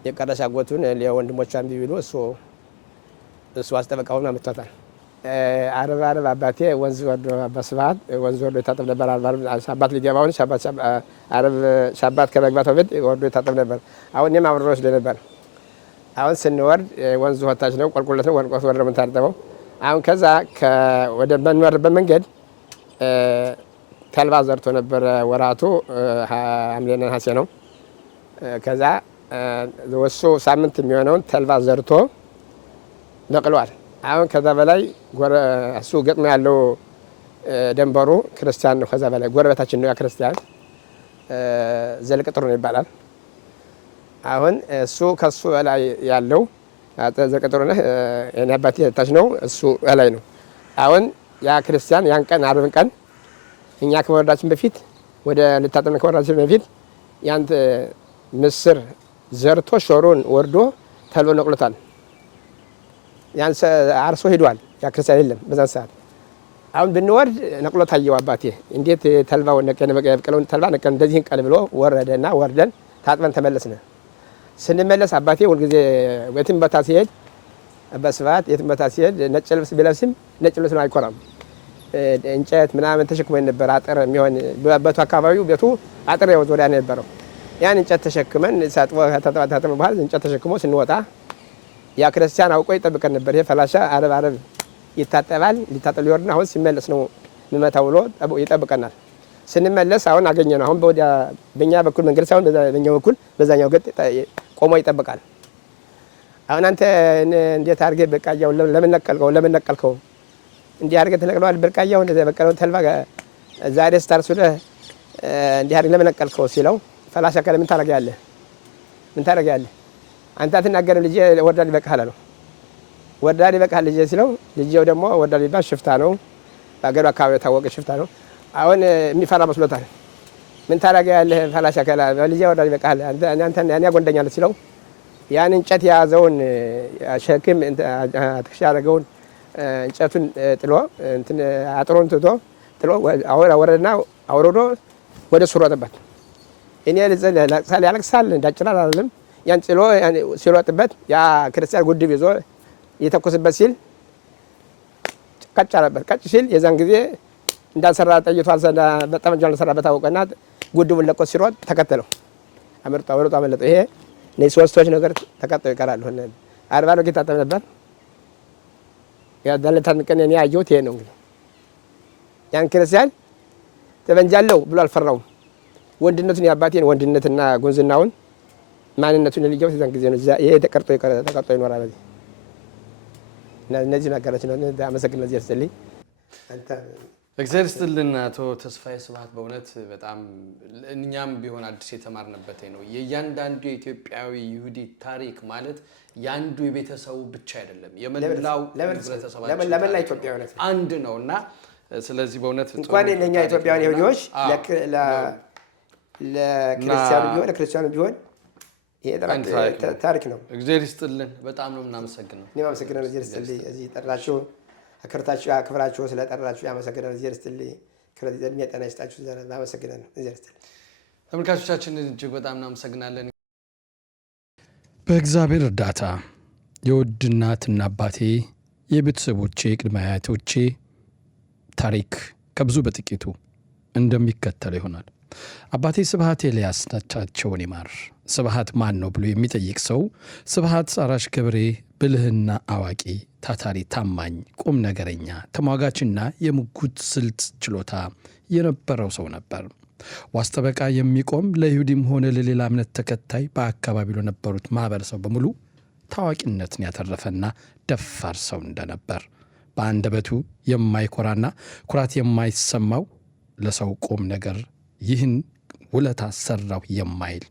የቀረሽ አጎቱን ለወንድሞቿ ቢሉ እሱ አስጠበቃውን አመጥቷታል። ዓርብ አባቴ ወንዝ ወርዶ በስብሐት ወንዝ ወርዶ ይታጠብ ነበር። ሻባት ሊገባውን ዓርብ ሻባት ከመግባቱ በፊት ወርዶ ይታጠብ ነበር። አሁን እኔም አብሬ ወስዶ ነበር። አሁን ስንወርድ ወንዙ ወታች ነው፣ ቆልቁለት ነው። ወርቆት ወርዶ የምንታጠበው አሁን ከዛ ወደ በንወርድበት መንገድ ተልባ ዘርቶ ነበረ። ወራቱ ሐምሌና ነሐሴ ነው። ከዛ ወሱ ሳምንት የሚሆነውን ተልባ ዘርቶ ነቅሏል። አሁን ከዛ በላይ እሱ ገጥሞ ያለው ደንበሩ ክርስቲያን ነው። ከዛ በላይ ጎረቤታችን ነው። ያ ክርስቲያን ዘልቅጥሩ ነው ይባላል። አሁን እሱ ከሱ በላይ ያለው ዘልቅጥሩ ነው። የኔ አባቴ ታች ነው፣ እሱ በላይ ነው። አሁን ያ ክርስቲያን ያን ቀን ዓርብን ቀን እኛ ከመወረዳችን በፊት ወደ ልታጠብ ከመወረዳችን በፊት ያን ምስር ዘርቶ ሾሩን ወርዶ ተልቦ ነቅሎታል። ያን አርሶ ሄዷል። ያ ክርስቲያን የለም በዛን ሰዓት። አሁን ብንወርድ ነቅሎ ታየው አባቴ። እንዴት ተልባው ነቀነ በቀለውን ተልባ ነቀነ እንደዚህን ቀል ብሎ ወረደና ወርደን ታጥበን ተመለስነ። ስንመለስ አባቴ ሁልጊዜ የትም ቦታ ሲሄድ በስብሐት የትም ቦታ ሲሄድ ነጭ ልብስ ቢለብስም ነጭ ልብስ ነው አይኮራም። እንጨት ምናምን ተሸክመን ነበር። አጥር የሚሆን በቤቱ አካባቢው ቤቱ አጥር ያው ዙሪያ ነበረው። ያን እንጨት ተሸክመን ታጥበን በኋላ እንጨት ተሸክሞ ስንወጣ ያ ክርስቲያን አውቆ ይጠብቀን ነበር። ይሄ ፈላሻ ዓርብ ይታጠባል። ሊታጠብ ሊወርድና አሁን ሲመለስ ነው የሚመታው ብሎ ይጠብቀናል። ስንመለስ አሁን አገኘ ነው። አሁን በእኛ በኩል መንገድ ሳይሆን በኛው በኩል በዛኛው ገጥ ቆሞ ይጠብቃል። አሁን አንተ እንዴት አድርገህ በቃያው ለምን ነቀልከው? እንዲህ አድርገህ ተነቅለዋል። በቃያው እንደዛ በቀለው ተልባ ዛሬ ስታርሱለህ እንዲህ አድርገህ ለምን ነቀልከው ሲለው ፈላሻ ከለ ምን ታደርጋለህ? አንተ አትናገርም ልጄ ወርዳ ሊበቃህ አለው። ወርዳ ሊበቃህ ልጄ ሲለው ልጄው ደግሞ ወርዳ ሊባል ሽፍታ ነው። በአገሩ አካባቢ የታወቀ ሽፍታ ነው። አሁን የሚፈራ መስሎታል። ምን ታደርጋለህ ፈላሻ ከለ ልጄ ወርዳ ሊበቃህ አንተ እኔ ያጎንደኛለህ ሲለው ያን እንጨት የያዘውን ሸክም ትከሻ ያደረገውን እንጨቱን ጥሎ አጥሮን ጥሎ ወረደና አውርዶ ወደ እሱ ሮጠበት። እኔ ያለቅሳል እንዳጭላል አይደለም። ያን ጥሎ ሲሮጥበት ያ ክርስቲያን ጉድብ ይዞ የተኮስበት ሲል ቀጭ አለበት። ቀጭ ሲል የዛን ጊዜ እንዳልሰራ ጠይቷል። በጠመንጃ እንዳልሰራበት አወቀና ጉድቡን ለቆ ሲሮጥ ተከተለው። ወርጦ አመለጠው። ይሄ እነዚህ ሶስቶች ነገር ተቀጠው ይቀራሉ። ዓርብ ነው ይታጠብ ነበር። ያ ዳለታን ቀን እኔ ያየሁት ይሄ ነው። እንግዲህ ያን ክርስቲያን ተበንጃለሁ ብሎ አልፈራውም። ወንድነቱን የአባቴን ወንድነትና ጉንዝናውን ማንነቱን ልጅው የዛን ጊዜ ነው። ይሄ ተቀርጦ ይኖራል። በዚህ እነዚህ ነገሮች ነው። አመሰግናለሁ። እዚህ ያስልኝ አንተ እግዚአብሔር ይስጥልን አቶ ተስፋዬ ስብሐት። በእውነት በጣም እኛም ቢሆን አዲስ የተማርንበት ነው። የእያንዳንዱ የኢትዮጵያዊ ይሁዲ ታሪክ ማለት ያንዱ የቤተሰቡ ብቻ አይደለም፣ የመላው ህብረተሰባችን ለመላ ኢትዮጵያውያን አንድ ነውና ስለዚህ በእውነት እንኳን ለኛ ኢትዮጵያውያን ይሁዲዎች ለክርስቲያኑ ቢሆን ለክርስቲያኑ ቢሆን ይሄ ታሪክ ነው። እግዚአብሔር ይስጥልን። በጣም ነው የምናመሰግነው። እኔም አመሰግናለሁ። እግዚአብሔር ይስጥልኝ። እዚህ ጠራችሁ አክብራችሁ ስለጠራችሁ ያመሰግናለሁ። እግዚአብሔር ይስጥልኝ። እድሜ ጤና ይስጣችሁ። አመሰግናለሁ። እግዚአብሔር ይስጥልኝ። ተመልካቾቻችን እጅግ በጣም እናመሰግናለን። በእግዚአብሔር እርዳታ የውድ እናትና አባቴ የቤተሰቦቼ ቅድመ አያቶቼ ታሪክ ከብዙ በጥቂቱ እንደሚከተለው ይሆናል። አባቴ ስብሐት ኤልያስ ነፍሳቸውን ይማር። ስብሐት ማን ነው ብሎ የሚጠይቅ ሰው ስብሐት አራሽ ገበሬ፣ ብልህና አዋቂ፣ ታታሪ፣ ታማኝ፣ ቁም ነገረኛ፣ ተሟጋችና የሙጉት ስልት ችሎታ የነበረው ሰው ነበር። ዋስጠበቃ የሚቆም ለይሁዲም ሆነ ለሌላ እምነት ተከታይ በአካባቢው ለነበሩት ማህበረሰብ በሙሉ ታዋቂነትን ያተረፈና ደፋር ሰው እንደነበር፣ በአንደበቱ የማይኮራና ኩራት የማይሰማው ለሰው ቁም ነገር ይህን ውለታ ሰራው የማይል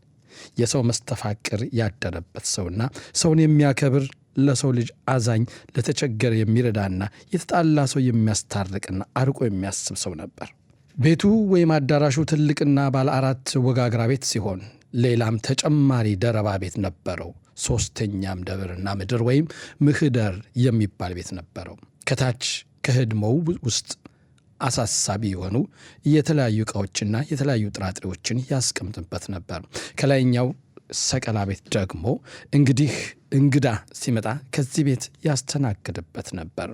የሰው መስተፋቅር ያደረበት ሰውና ሰውን የሚያከብር ለሰው ልጅ አዛኝ፣ ለተቸገረ የሚረዳና የተጣላ ሰው የሚያስታርቅና አርቆ የሚያስብ ሰው ነበር። ቤቱ ወይም አዳራሹ ትልቅና ባለ 4 ወጋግራ ቤት ሲሆን ሌላም ተጨማሪ ደረባ ቤት ነበረው። ሶስተኛም ደብርና ምድር ወይም ምህደር የሚባል ቤት ነበረው። ከታች ከህድሞው ውስጥ አሳሳቢ የሆኑ የተለያዩ ዕቃዎችና የተለያዩ ጥራጥሬዎችን ያስቀምጥበት ነበር። ከላይኛው ሰቀላ ቤት ደግሞ እንግዲህ እንግዳ ሲመጣ ከዚህ ቤት ያስተናግድበት ነበር።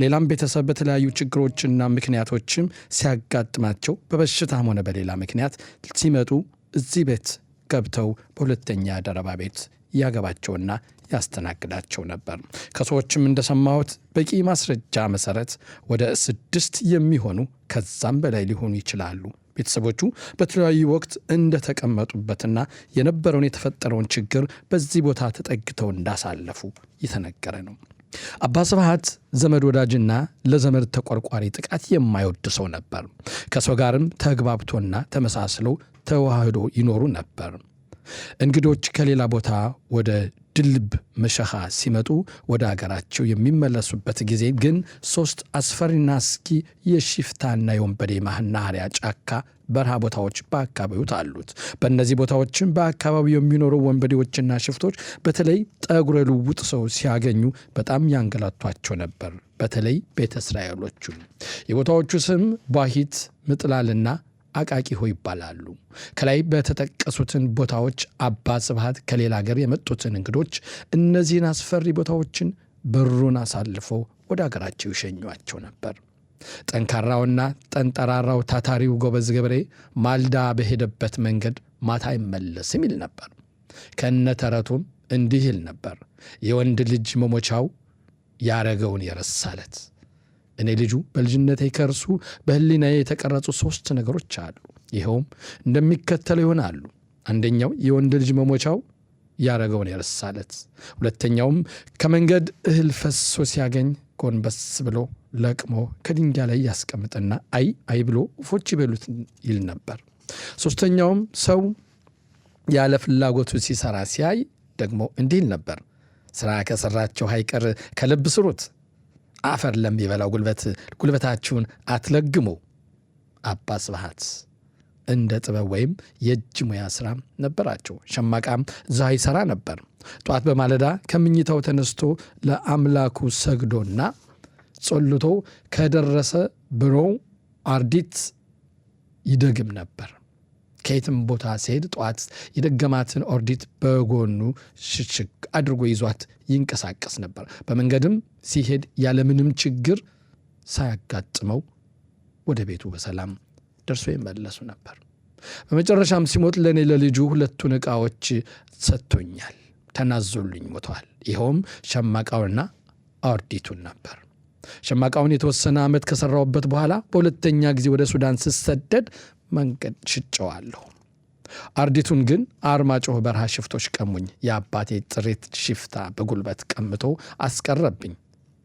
ሌላም ቤተሰብ በተለያዩ ችግሮችና ምክንያቶችም ሲያጋጥማቸው በበሽታም ሆነ በሌላ ምክንያት ሲመጡ እዚህ ቤት ገብተው በሁለተኛ ደረባ ቤት ያገባቸውና ያስተናግዳቸው ነበር። ከሰዎችም እንደሰማሁት በቂ ማስረጃ መሰረት ወደ 6 የሚሆኑ ከዛም በላይ ሊሆኑ ይችላሉ ቤተሰቦቹ በተለያዩ ወቅት እንደተቀመጡበትና የነበረውን የተፈጠረውን ችግር በዚህ ቦታ ተጠግተው እንዳሳለፉ የተነገረ ነው። አባ ስብሐት ዘመድ ወዳጅና ለዘመድ ተቆርቋሪ ጥቃት የማይወድ ሰው ነበር። ከሰው ጋርም ተግባብቶና ተመሳስሎ ተዋህዶ ይኖሩ ነበር። እንግዶች ከሌላ ቦታ ወደ ድልብ መሸኻ ሲመጡ ወደ አገራቸው የሚመለሱበት ጊዜ ግን 3 አስፈሪና አስጊ የሽፍታና የወንበዴ መናኸሪያ ጫካ በረሃ ቦታዎች በአካባቢው አሉት። በእነዚህ ቦታዎችም በአካባቢው የሚኖሩ ወንበዴዎችና ሽፍቶች በተለይ ጠጉረ ልውጥ ሰው ሲያገኙ በጣም ያንገላቷቸው ነበር። በተለይ ቤተ እስራኤሎቹ። የቦታዎቹ ስም ቧሂት፣ ምጥላልና አቃቂሆ ይባላሉ። ከላይ በተጠቀሱትን ቦታዎች አባ ስብሐት ከሌላ ሀገር የመጡትን እንግዶች እነዚህን አስፈሪ ቦታዎችን በሩን አሳልፎ ወደ አገራቸው ይሸኟቸው ነበር። ጠንካራውና ጠንጠራራው ታታሪው ጎበዝ ገበሬ ማልዳ በሄደበት መንገድ ማታ አይመለስም ይል ነበር። ከነተረቱም እንዲህ ይል ነበር፣ የወንድ ልጅ መሞቻው ያረገውን የረሳለት። እኔ ልጁ በልጅነቴ ከእርሱ በህሊናዬ የተቀረጹ 3 ነገሮች አሉ። ይኸውም እንደሚከተለው ይሆናሉ። አንደኛው የወንድ ልጅ መሞቻው ያረገውን የረሳለት፣ ሁለተኛውም ከመንገድ እህል ፈሶ ሲያገኝ ጎንበስ ብሎ ለቅሞ ከድንጋይ ላይ ያስቀምጥና አይ ብሎ ወፎች ይበሉት ይል ነበር። ሶስተኛውም ሰው ያለ ፍላጎቱ ሲሰራ ሲያይ ደግሞ እንዲህ ይል ነበር፣ ስራ ከሰራቸው አይቀር ከልብ ስሩት፣ አፈር ለሚበላው ጉልበታችሁን አትለግሙ። አባ ስብሐት እንደ ጥበብ ወይም የእጅ ሙያ ስራ ነበራቸው። ሸማቃም ዛ ይሰራ ነበር። ጧት በማለዳ ከምኝታው ተነስቶ ለአምላኩ ሰግዶና ጸልቶ ከደረሰ ብሮ አርዲት ይደግም ነበር። ከየትም ቦታ ሲሄድ ጧት የደገማትን ኦርዲት በጎኑ ሽሽግ አድርጎ ይዟት ይንቀሳቀስ ነበር። በመንገድም ሲሄድ ያለምንም ችግር ሳያጋጥመው ወደ ቤቱ በሰላም ደርሶ ይመለሱ ነበር። በመጨረሻም ሲሞት ለኔ ለልጁ 2 ዕቃዎች ሰጥቶኛል፣ ተናዞልኝ ሞቷል። ይኸውም ሸማቃውና ኦርዲቱን ነበር። ሸማቃውን የተወሰነ ዓመት ከሰራውበት በኋላ በሁለተኛ ጊዜ ወደ ሱዳን ስሰደድ መንገድ ሽጨዋለሁ። አርዲቱን ግን አርማጭሆ በረሃ ሽፍቶች ቀሙኝ። የአባቴ ጥሪት ሽፍታ በጉልበት ቀምቶ አስቀረብኝ።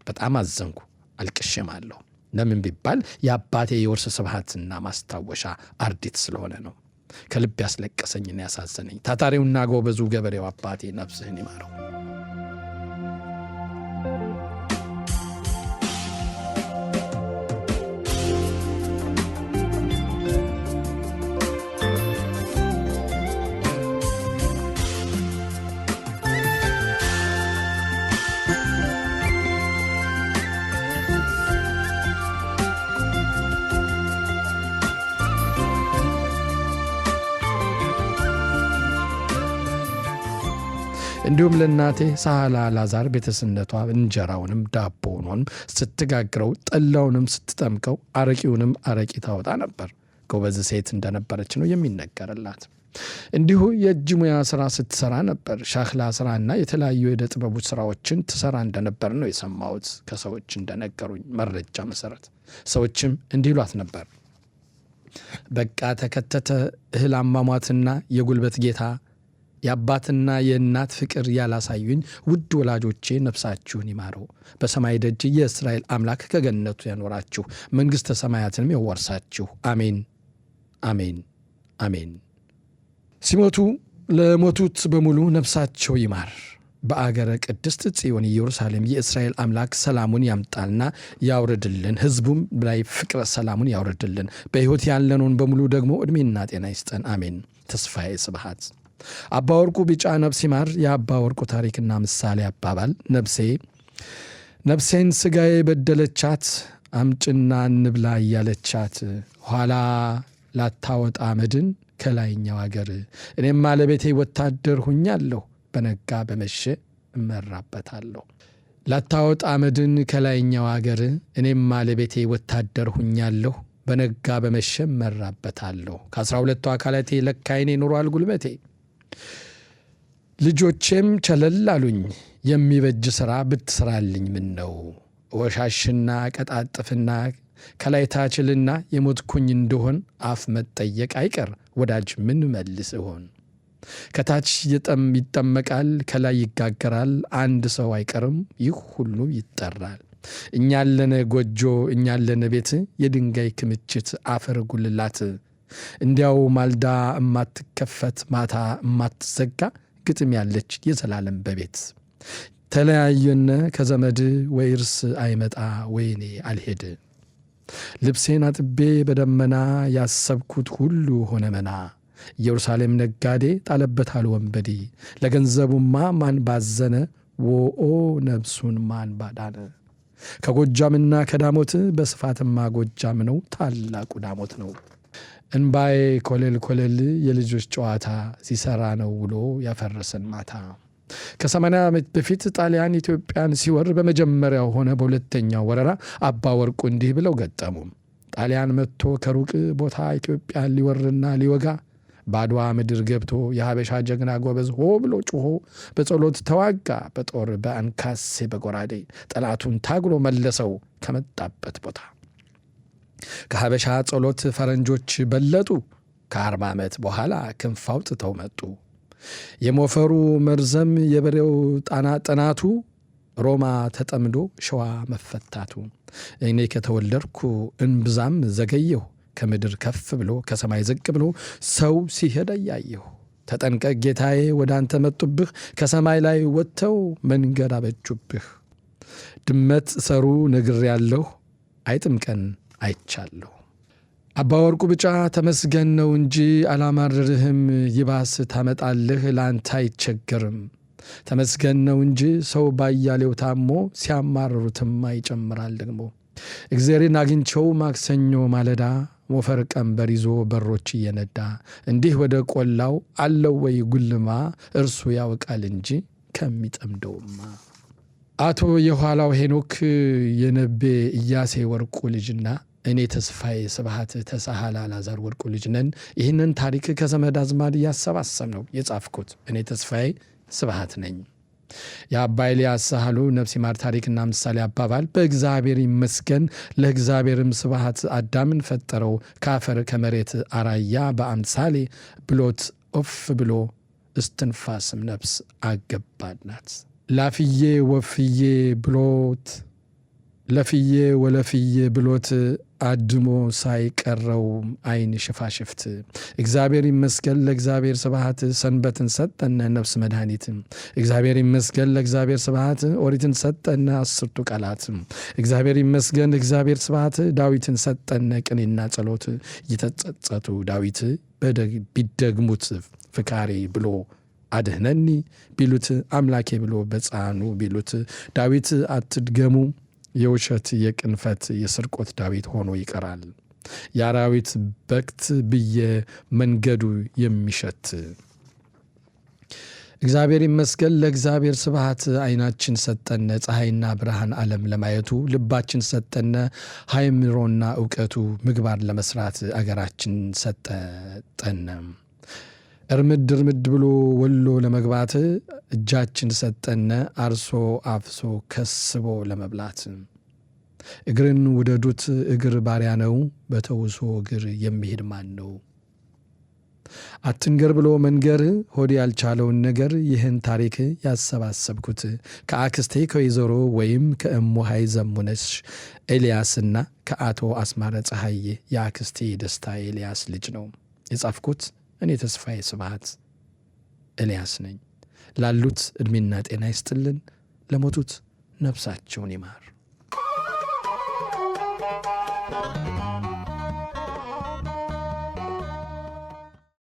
በጣም አዘንኩ፣ አልቅሼማለሁ። ለምን ቢባል የአባቴ የውርስ ስብሐትና ማስታወሻ አርዲት ስለሆነ ነው። ከልብ ያስለቀሰኝና ያሳዘነኝ ታታሪውና ጎበዙ ገበሬው አባቴ ነፍስህን ይማረው። እንዲሁም ለእናቴ ሳህላ ላዛር ቤተስነቷ እንጀራውንም ዳቦውንም ስትጋግረው ጠላውንም ስትጠምቀው አረቂውንም አረቂ ታወጣ ነበር። ጎበዝ ሴት እንደነበረች ነው የሚነገርላት። እንዲሁ የእጅ ሙያ ስራ ስትሰራ ነበር። ሻክላ ስራና የተለያዩ የዕደ ጥበቡ ስራዎችን ትሰራ እንደነበር ነው የሰማሁት ከሰዎች እንደነገሩኝ መረጃ መሰረት። ሰዎችም እንዲህ ይሏት ነበር፣ በቃ ተከተተ እህል አሟሟትና የጉልበት ጌታ የአባትና የእናት ፍቅር ያላሳዩኝ ውድ ወላጆቼ ነፍሳችሁን ይማረው። በሰማይ ደጅ የእስራኤል አምላክ ከገነቱ ያኖራችሁ፣ መንግሥተ ሰማያትንም ያወርሳችሁ። አሜን አሜን አሜን። ሲሞቱ ለሞቱት በሙሉ ነፍሳቸው ይማር። በአገረ ቅድስት ጽዮን ኢየሩሳሌም የእስራኤል አምላክ ሰላሙን ያምጣልና ያውርድልን። ሕዝቡም ላይ ፍቅረ ሰላሙን ያውርድልን። በሕይወት ያለነውን በሙሉ ደግሞ ዕድሜና ጤና ይስጠን። አሜን። ተስፋዬ ስብሐት። አባ ወርቁ ቢጫ ነፍስ ይማር። የአባ ወርቁ ታሪክና ምሳሌ አባባል ነፍሴን ስጋዬ በደለቻት አምጭና እንብላ እያለቻት ኋላ ላታወጣ መድን ከላይኛው አገር እኔም አለቤቴ ወታደር ሁኛለሁ በነጋ በመሸ እመራበታለሁ። ላታወጣ አመድን ከላይኛው አገር እኔም ለቤቴ ወታደር ሁኛለሁ። በነጋ በመሸ እመራበታለሁ። ከ12ቱ አካላቴ ለካይኔ ኖሯል ጉልበቴ። ልጆቼም ቸለል አሉኝ የሚበጅ ሥራ ብትስራልኝ ምን ነው? ወሻሽና ቀጣጥፍና ከላይ ታችልና የሞትኩኝ እንደሆን አፍ መጠየቅ አይቀር ወዳጅ ምን መልስ ይሆን? ከታች ይጠመቃል ከላይ ይጋገራል አንድ ሰው አይቀርም ይህ ሁሉ ይጠራል። እኛለነ ጎጆ እኛለነ ቤት የድንጋይ ክምችት አፈር ጉልላት እንዲያው ማልዳ እማትከፈት ማታ እማትዘጋ ግጥም ያለች የዘላለም በቤት ተለያየነ ከዘመድ ወይ እርስ አይመጣ ወይኔ አልሄድ ልብሴን አጥቤ በደመና ያሰብኩት ሁሉ ሆነ መና ኢየሩሳሌም ነጋዴ ጣለበታል ወንበዴ ለገንዘቡማ ማን ባዘነ ወኦ ነብሱን ማን ባዳነ ከጎጃምና ከዳሞት በስፋትማ ጎጃም ነው ታላቁ ዳሞት ነው። እንባዬ ኮለል ኮለል የልጆች ጨዋታ ሲሰራ ነው ውሎ ያፈረሰን ማታ። ከ80 ዓመት በፊት ጣሊያን ኢትዮጵያን ሲወር በመጀመሪያው ሆነ በሁለተኛው ወረራ አባ ወርቁ እንዲህ ብለው ገጠሙ። ጣሊያን መጥቶ ከሩቅ ቦታ ኢትዮጵያን ሊወርና ሊወጋ ባድዋ ምድር ገብቶ የሀበሻ ጀግና ጎበዝ ሆ ብሎ ጮሆ በጸሎት ተዋጋ በጦር በአንካሴ በጎራዴ ጠላቱን ታግሎ መለሰው ከመጣበት ቦታ። ከሀበሻ ጸሎት ፈረንጆች በለጡ 40 ዓመት በኋላ ክንፍ አውጥተው መጡ። የሞፈሩ መርዘም የበሬው ጥናቱ ሮማ ተጠምዶ ሸዋ መፈታቱ። እኔ ከተወለድኩ እንብዛም ዘገየሁ ከምድር ከፍ ብሎ ከሰማይ ዝቅ ብሎ ሰው ሲሄድ አያየሁ። ተጠንቀቅ ጌታዬ ወደ አንተ መጡብህ ከሰማይ ላይ ወጥተው መንገድ አበጁብህ። ድመት ሰሩ ነግር ያለሁ አይጥም ቀን አይቻለሁ። አባ ወርቁ ብቻ ተመስገን ነው እንጂ አላማርርህም ይባስ ታመጣለህ ላንተ አይቸገርም። ተመስገን ነው እንጂ ሰው ባያሌው ታሞ ሲያማርሩትም ይጨምራል ደግሞ። እግዚአብሔርን አግኝቸው ማክሰኞ ማለዳ ሞፈር ቀንበር ይዞ በሮች እየነዳ እንዲህ ወደ ቆላው አለው ወይ ጉልማ እርሱ ያውቃል እንጂ ከሚጠምደውማ። አቶ የኋላው ሄኖክ የነቤ ኢያሴ ወርቁ ልጅና እኔ ተስፋዬ ስብሐት ተሳሃላ ላዛር ወርቁ ልጅ ነን። ይህንን ታሪክ ከዘመድ አዝማድ እያሰባሰብ ነው የጻፍኩት። እኔ ተስፋዬ ስብሐት ነኝ። የአባ ኤልያስ ሳህሉ ነፍስ ይማር ታሪክና ምሳሌ አባባል በእግዚአብሔር ይመስገን ለእግዚአብሔርም ስብሐት አዳምን ፈጠረው ከአፈር ከመሬት አራያ በአምሳሌ ብሎት ኦፍ ብሎ እስትንፋስም ነፍስ አገባናት። ላፍዬ ወፍዬ ብሎት ለፍዬ ወለፍዬ ብሎት አድሞ ሳይቀረው አይን ሽፋሽፍት። እግዚአብሔር ይመስገን ለእግዚአብሔር ስብሐት ሰንበትን ሰጠነ ነፍስ መድኃኒት። እግዚአብሔር ይመስገን ለእግዚአብሔር ስብሐት ኦሪትን ሰጠነ 10ቱ ቃላት። እግዚአብሔር ይመስገን እግዚአብሔር ስብሐት ዳዊትን ሰጠነ ቅኔና ጸሎት። እየተጸጸቱ ዳዊት ቢደግሙት ፍካሬ ብሎ አድህነኒ ቢሉት አምላኬ ብሎ በጻኑ ቢሉት ዳዊት አትድገሙ የውሸት የቅንፈት የስርቆት ዳዊት ሆኖ ይቀራል። የአራዊት በክት ብየ መንገዱ የሚሸት። እግዚአብሔር ይመስገን ለእግዚአብሔር ስብሐት አይናችን ሰጠነ ፀሐይና ብርሃን ዓለም ለማየቱ። ልባችን ሰጠነ ሃይምሮና እውቀቱ ምግባር ለመስራት አገራችን ሰጠነ። እርምድ እርምድ ብሎ ወሎ ለመግባት እጃችን ሰጠነ አርሶ አፍሶ ከስቦ ለመብላት። እግርን ውደዱት እግር ባሪያ ነው በተውሶ እግር የሚሄድ ማን ነው? አትንገር ብሎ መንገር ሆድ ያልቻለውን ነገር። ይህን ታሪክ ያሰባሰብኩት ከአክስቴ ከወይዘሮ ወይም ከእሙሃይ ዘሙነሽ ኤልያስና ከአቶ አስማረ ፀሐዬ የአክስቴ ደስታ ኤልያስ ልጅ ነው የጻፍኩት። እኔ ተስፋዬ ስብሐት ኤልያስ ነኝ። ላሉት ዕድሜና ጤና ይስጥልን፣ ለሞቱት ነፍሳቸውን ይማር።